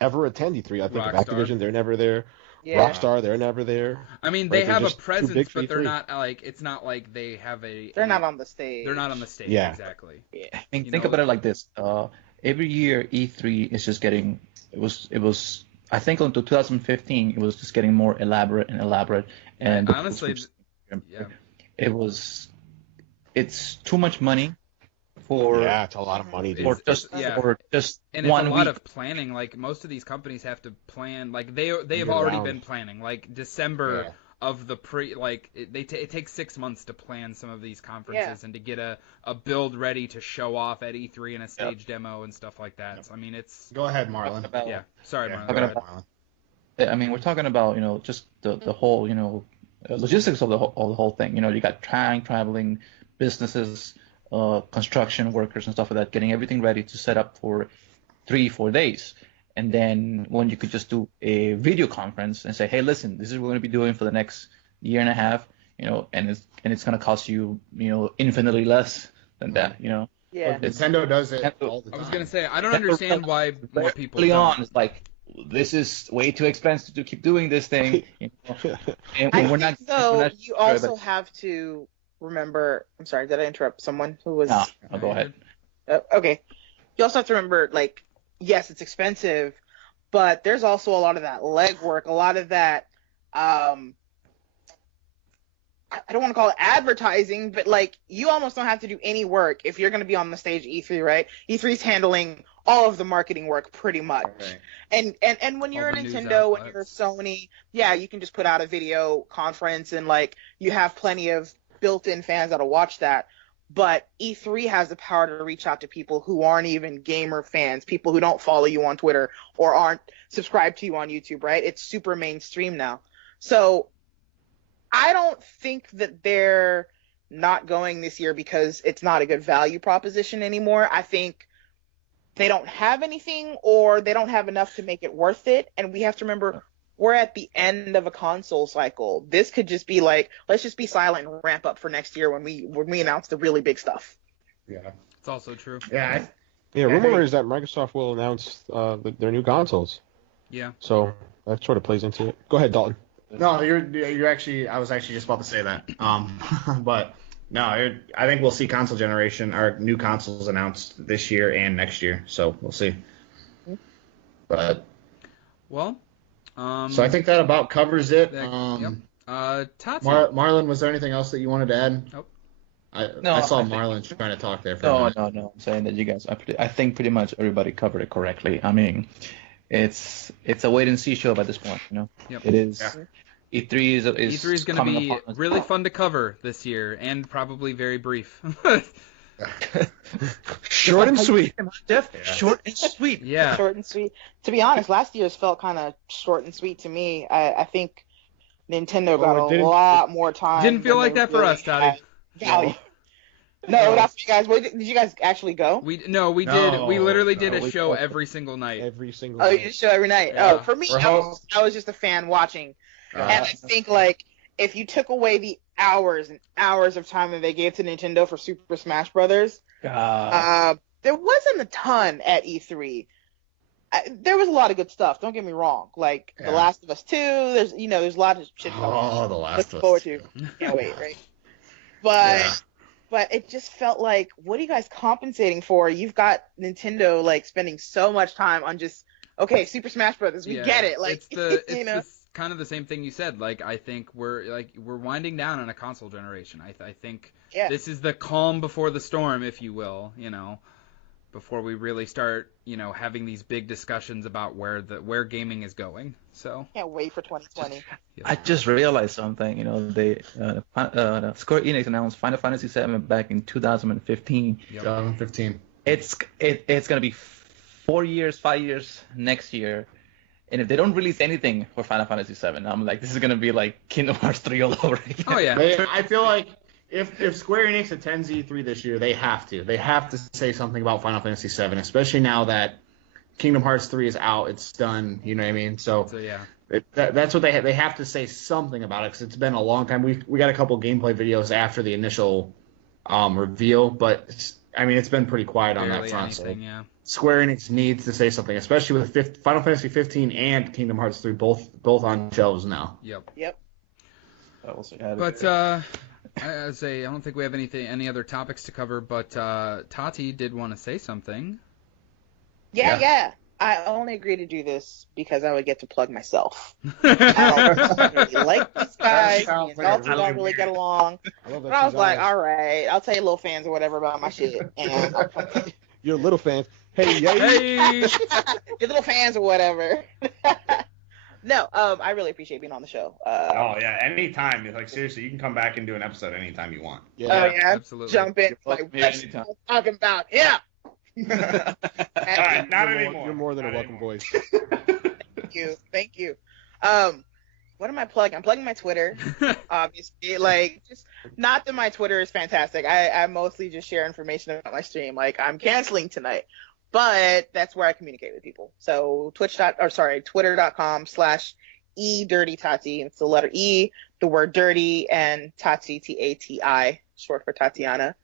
ever attend E3. I think of Rockstar. Activision, they're never there. Yeah. Rockstar, they're never there. I mean, Right, they they're have a just too presence, big for but they're E3. not it's not like they have a. They're not on the stage. They're not on the stage. Yeah. Exactly. I mean, You think know- about it like this. Every year E3 is just getting it was I think until 2015 it was just getting more elaborate and elaborate, and Honestly, yeah. It's too much money for Yeah, it's a lot of money, dude. for just yeah. for just And it's one a lot week. of planning. Most of these companies have to plan. They have Year already round. been planning. December Yeah. of the it takes 6 months to plan some of these conferences and to get a build ready to show off at E3 and a stage demo and stuff like that. So, I mean, it's go ahead, Marlon. About- yeah. Sorry, Yeah, Marlon. go Go ahead, ahead. Marlon. I mean, we're talking about just the whole logistics of the whole thing. You got traveling businesses, construction workers and stuff like that, getting everything ready to set up for 3-4 days. And then when you could just do a video conference and say, hey, listen, this is what we're going to be doing for the next year and a half, and it's going to cost you, infinitely less than that, Yeah. Nintendo does it Nintendo- all the time. I was gonna say I don't understand why more people early don't. on, it's like, this is way too expensive to keep doing this thing. And I we're think, not. though, we're not you sure, also but- have to remember. I'm sorry, did I interrupt someone who was? No, no, go ahead. Okay. You also have to remember, yes, it's expensive, but there's also a lot of that legwork, a lot of that. I don't want to call it advertising, but you almost don't have to do any work if you're going to be on the stage at E3, right? E3's handling all of the marketing work pretty much. Right. And when you're a the news Nintendo, when outlets. you're Sony, yeah, you can just put out a video conference and you have plenty of built-in fans that'll watch that. But E3 has the power to reach out to people who aren't even gamer fans, people who don't follow you on Twitter or aren't subscribed to you on YouTube, right? It's super mainstream now. So I don't think that they're not going this year because it's not a good value proposition anymore. I think they don't have anything, or they don't have enough to make it worth it. And we have to remember, we're at the end of a console cycle. This could just be like, let's just be silent and ramp up for next year when we announce the really big stuff. Yeah. It's also true. Yeah. Rumor is that Microsoft will announce their new consoles. Yeah. So that sort of plays into it. Go ahead, Dalton. No, you're actually. I was actually just about to say that. But no, I think we'll see console generation or new consoles announced this year and next year. So we'll see. But Well. So I think that about covers it. Yep. Tati. Marlon, was there anything else that you wanted to add? Nope. I saw Marlon trying to talk there for a minute. No. I'm saying that you guys, I think pretty much everybody covered it correctly. I mean, it's a wait and see show at this point. Yep. It is. Yeah. E3 is E3 is going to be really fun to cover this year, and probably very brief. Short and sweet. Jeff, Yeah. short and sweet. Yeah. Short and sweet. To be honest, last year's felt kind of short and sweet to me. I think Nintendo got a lot more time. Didn't feel than like they that for really us, Tati. had. Value. No, that's you guys. Did you guys actually go? We did. No, We literally did a we show both- every single night. Every single Oh, night. you show every night. Yeah. Oh, for me, We're I was just a fan watching. And I think, like, if you took away the hours and hours of time that they gave to Nintendo for Super Smash Brothers, there wasn't a ton at E3. There was a lot of good stuff. Don't get me wrong. Like Yeah. The Last of Us 2. There's a lot of shit. Oh, The Last Looking of forward Us. to. Can't wait, right? But Yeah. but it just felt like, what are you guys compensating for? You've got Nintendo like spending so much time on just Super Smash Brothers. We get it. Like it's kind of the same thing you said. Like, I think we're winding down on a console generation. I think this is the calm before the storm, if you will. Before we really start, having these big discussions about where gaming is going. So can't wait for 2020. I just realized something. They Square Enix announced Final Fantasy VII back in 2015. 2015. It's gonna be 5 years next year, and if they don't release anything for Final Fantasy VII, I'm like, this is gonna be like Kingdom Hearts 3 all over again. Oh yeah. I feel like if Square Enix attends E3 this year, they have to say something about Final Fantasy VII, especially now that Kingdom Hearts 3 is out, it's done. You know what I mean? So yeah. That's what they have to say something about it, because it's been a long time. We got a couple gameplay videos after the initial reveal, but it's been pretty quiet on that front. Anything, yeah. Square Enix needs to say something, especially with Final Fantasy 15 and Kingdom Hearts 3 both on shelves now. Yep. But But I don't think we have any other topics to cover. But Tati did want to say something. Yeah. I only agreed to do this because I would get to plug myself. I don't really like these guys. Me and Dalton don't really get along. But I was like, all right, I'll tell you little fans or whatever about my shit. And You're little fans. Hey, yay. Hey. your little fans or whatever. No, I really appreciate being on the show. Oh yeah, anytime. Like seriously, you can come back and do an episode anytime you want. Oh yeah, absolutely. jump in. Like, welcome what anytime. you talking about? Yeah. Not anymore. You're more than Not a welcome anymore. voice. Thank you. What am I plugging? I'm plugging my Twitter. Obviously, just not that my Twitter is fantastic. I mostly just share information about my stream. Like, I'm canceling tonight, but that's where I communicate with people. So twitter.com/edirtytati. It's the letter E, the word dirty, and Tati, Tati, short for Tatiana.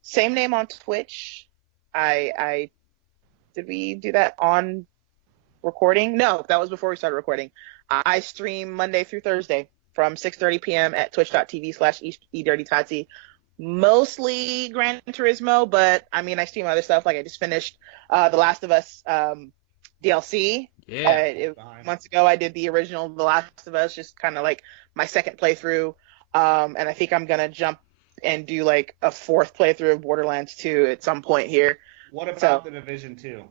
Same name on Twitch. Did we do that on recording? No, that was before we started recording. I stream Monday through Thursday from 6:30 p.m. at twitch.tv/edirtytati. Mostly Gran Turismo, but I stream other stuff. Like, I just finished The Last of Us DLC. Yeah. Months ago, I did the original The Last of Us, just kind of like my second playthrough. And I think I'm going to jump and do like a fourth playthrough of Borderlands 2 at some point here. What about the Division 2?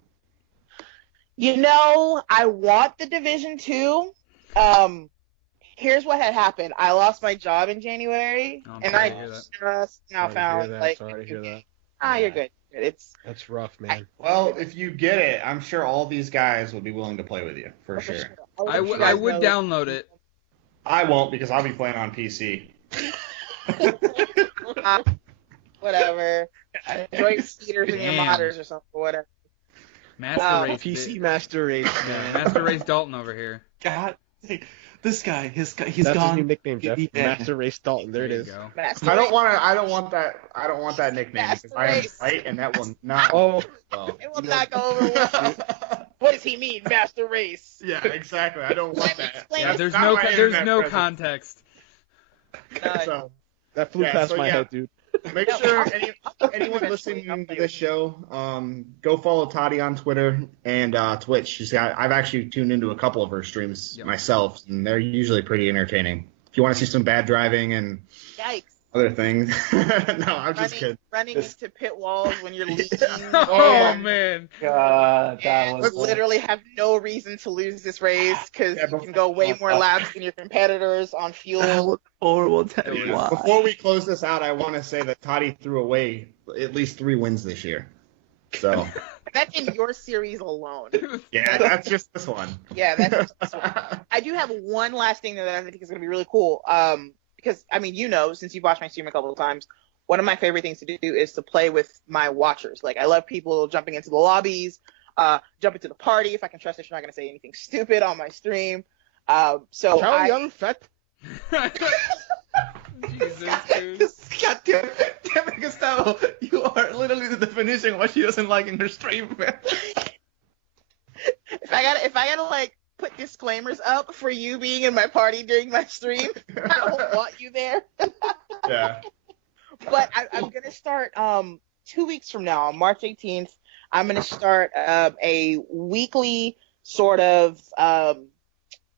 I want the Division 2. Here's what had happened. I lost my job in January, and I just now found Sorry to hear that. You're good. That's rough, man. Well, if you get it, I'm sure all these guys would be willing to play with you for sure. I would download it. I won't because I'll be playing on PC. Whatever. Enjoy your speeders and your Damn. modders or something, whatever. Master Race. PC Master Race, Yeah, man. Master Race Dalton over here. God, this guy, he's That's gone. his new nickname, Jeff. Yeah. Master Race Dalton. There it you is. go. Master I don't Race. want to. I don't want that nickname because I am Race. right, and that will not. Oh, Well. It will not go over well. What does he mean, Master Race? Yeah, exactly. I don't want Let me that. explain Yeah, It's there's not no my there's internet no presence. context. So that flew Yeah, past so my yeah. head, dude. make No, sure I'll anyone eventually. I'll listening to play this show, go follow Tati on Twitter and Twitch. I've actually tuned into a couple of her streams Yep. myself, and they're usually pretty entertaining. If you want to see some bad driving and Yikes. other things, no, I'm just kidding. Running into pit walls when you're leading. Oh and- man. God, that and was literally have no reason to lose this race because Yeah, you can go way more laps than your competitors on that fuel. was horrible. Yeah. Why? Before we close this out, I want to say that Tati threw away at least 3 wins this year. So That's in your series alone. yeah, that's just this one. Yeah, that's just this one. I do have one last thing that I think is going to be really cool. Because, I mean, since you've watched my stream a couple of times, one of my favorite things to do is to play with my watchers. Like, I love people jumping into the lobbies, jumping to the party if I can trust that you're not going to say anything stupid on my stream. So How I... young, Fett? Jesus, dude. God damn it, Gustavo. You are literally the definition of what she doesn't like in her stream, man. If I gotta like put disclaimers up for you being in my party during my stream, I don't want you there. Yeah. But I'm gonna start 2 weeks from now, on March 18th. I'm gonna start a weekly sort of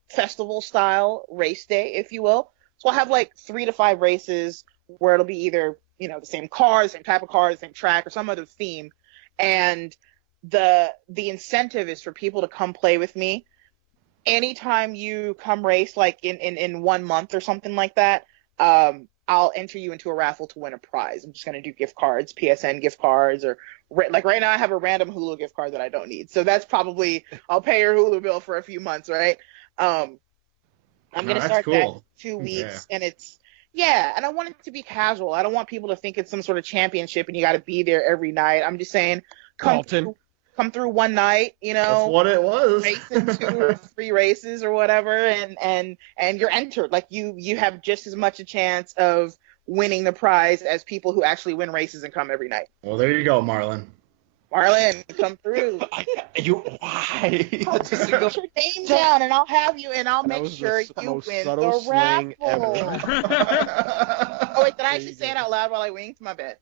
festival style race day, if you will. So I'll have like 3 to 5 races where it'll be either the same cars, same type of cars, same track, or some other theme, and the incentive is for people to come play with me. Anytime you come race, like in 1 month or something like that, I'll enter you into a raffle to win a prize. I'm just going to do gift cards, PSN gift cards, or like right now I have a random Hulu gift card that I don't need. So that's probably, I'll pay your Hulu bill for a few months, right? I'm going to start that in 2 weeks, and and I want it to be casual. I don't want people to think it's some sort of championship and you got to be there every night. I'm just saying, come through one night, That's what it was. race in 2 or 3 races or whatever, and you're entered. Like you have just as much a chance of winning the prize as people who actually win races and come every night. Well, there you go, Marlon. Marlon, come through. Why? Put your name down, and I'll have you, and I'll make sure you most win subtle the slang raffle. ever. Oh wait, did I actually say it out loud while I winked? My bad.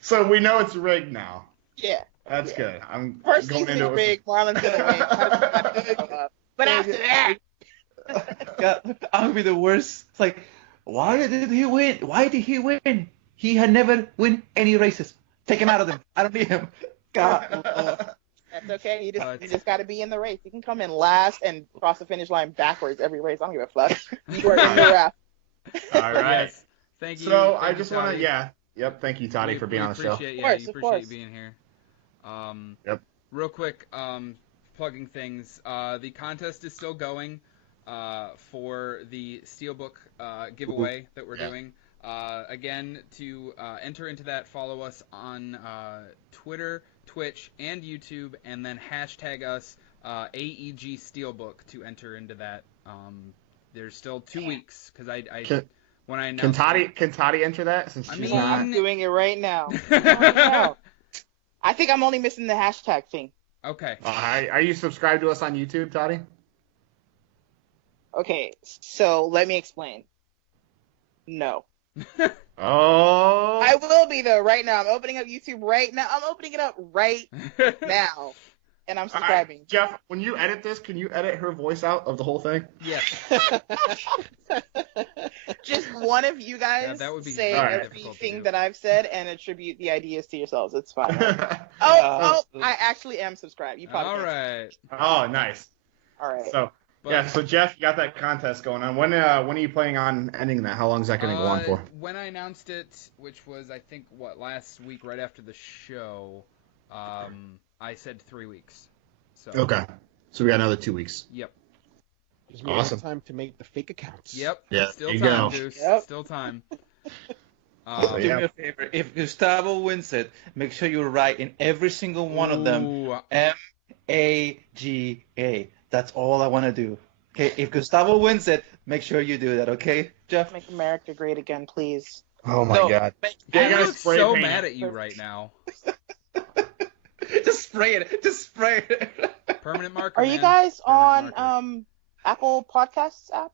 So we know it's rigged now. Yeah. That's good. I'm Personally, going into it. big. Marlon's gonna win. But after that, God, I'm gonna be the worst. It's like, why did he win? Why did he win? He had never win any races. Take him out of them. I don't need him. God. that's okay. You just got to be in the race. You can come in last and cross the finish line backwards every race. I don't give a fuck. You are in the raft. All right. Yes. Thank you. So Thank I you, just want Tati. to, Yep. Thank you, Tati, for being on the show. Appreciate, Of course, you of appreciate course. you being here. Yep. Real quick, plugging things. The contest is still going for the Steelbook giveaway that we're doing. Again, to enter into that, follow us on Twitter, Twitch, and YouTube, and then hashtag us AEG Steelbook to enter into that. There's still 2 weeks because when I announced Can Tati enter that since she's not? I'm doing it right now. Oh, I think I'm only missing the hashtag thing. Okay. Are you subscribed to us on YouTube, Tati? Okay, so let me explain. No. Oh. I will be though right now. I'm opening up YouTube right now. I'm opening it up right now. And I'm All right, subscribing. Jeff, when you edit this, can you edit her voice out of the whole thing? Yes. Just one of you guys Yeah, that would be say very difficult to everything do. that I've said and attribute the ideas to yourselves. It's fine. Oh, I actually am subscribed. You probably All can't. right. nice. All right. So so Jeff, you got that contest going on. When are you planning on ending that? How long is that going to go on for? When I announced it, which was I think last week, right after the show, I said 3 weeks. So. Okay. So we got another 2 weeks. Yep. Gives me Awesome. enough time to make the fake accounts. Yep. Yeah, Still there you time, go. Deuce. Yep. Still time. So, Do yeah. me a favor. If Gustavo wins it, make sure you write in every single one of them Ooh, MAGA. That's all I want to do. Okay, if Gustavo wins it, make sure you do that, okay, Jeff? Make America great again, please. Oh my No, God. make- Yeah, I you gotta look spray so paint mad it. at you right now. Just spray it. Just spray it. Permanent marker. Are you man. guys Permanent on marker. Apple Podcasts app?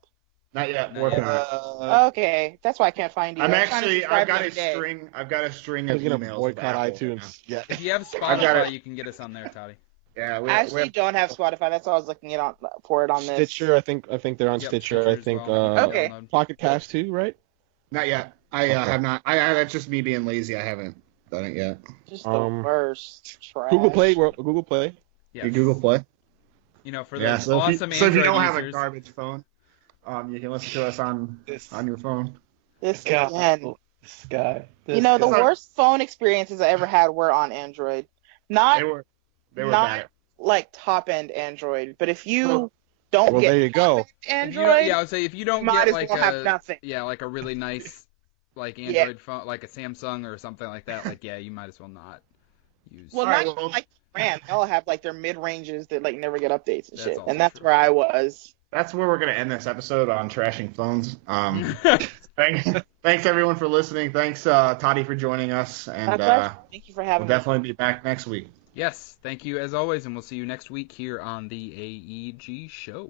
Not yet. Not Working yet. on it. Okay, that's why I can't find you. I'm trying to actually. subscribe I've got the a other day. string. I've got a string I'm of gonna emails. with boycott Apple right iTunes. Yeah. If you have I've got Spotify, it. you can get us on there, Tati. Yeah, we I actually have, don't have Spotify. That's why I was looking for it on this. Stitcher, I think they're on Yep, Stitcher. Stitcher I as think well. Okay. Download. Pocket Cast too, right? not yet. I Okay. have not. That's just me being lazy. I haven't done it yet. Just the Um, worst. Trash. Google Play, Google Play. Yes. Your Google Play. You know, for Yeah. those So, awesome if you don't Android have a users. garbage phone, you can listen to us on your phone. This God, again. this guy. You know, the guy. worst phone experiences I ever had were on Android. Not They were not bad. like top end Android, but if you Oh. don't Well, get there you go. If you don't- Android, yeah, I would say if you don't might get as like well have nothing. like a really nice like Yeah. Android phone, like a Samsung or something like that, like yeah, you might as well not use. Well, All right, not well- like brand. They all have like their mid ranges that like never get updates and That's shit, also and that's true. where I was. That's where we're gonna end this episode on trashing phones. Thanks everyone for listening. Thanks Tati for joining us, My and pleasure. Thank you for we'll having me. definitely be back next week. Yes, thank you as always, and we'll see you next week here on the AEG show.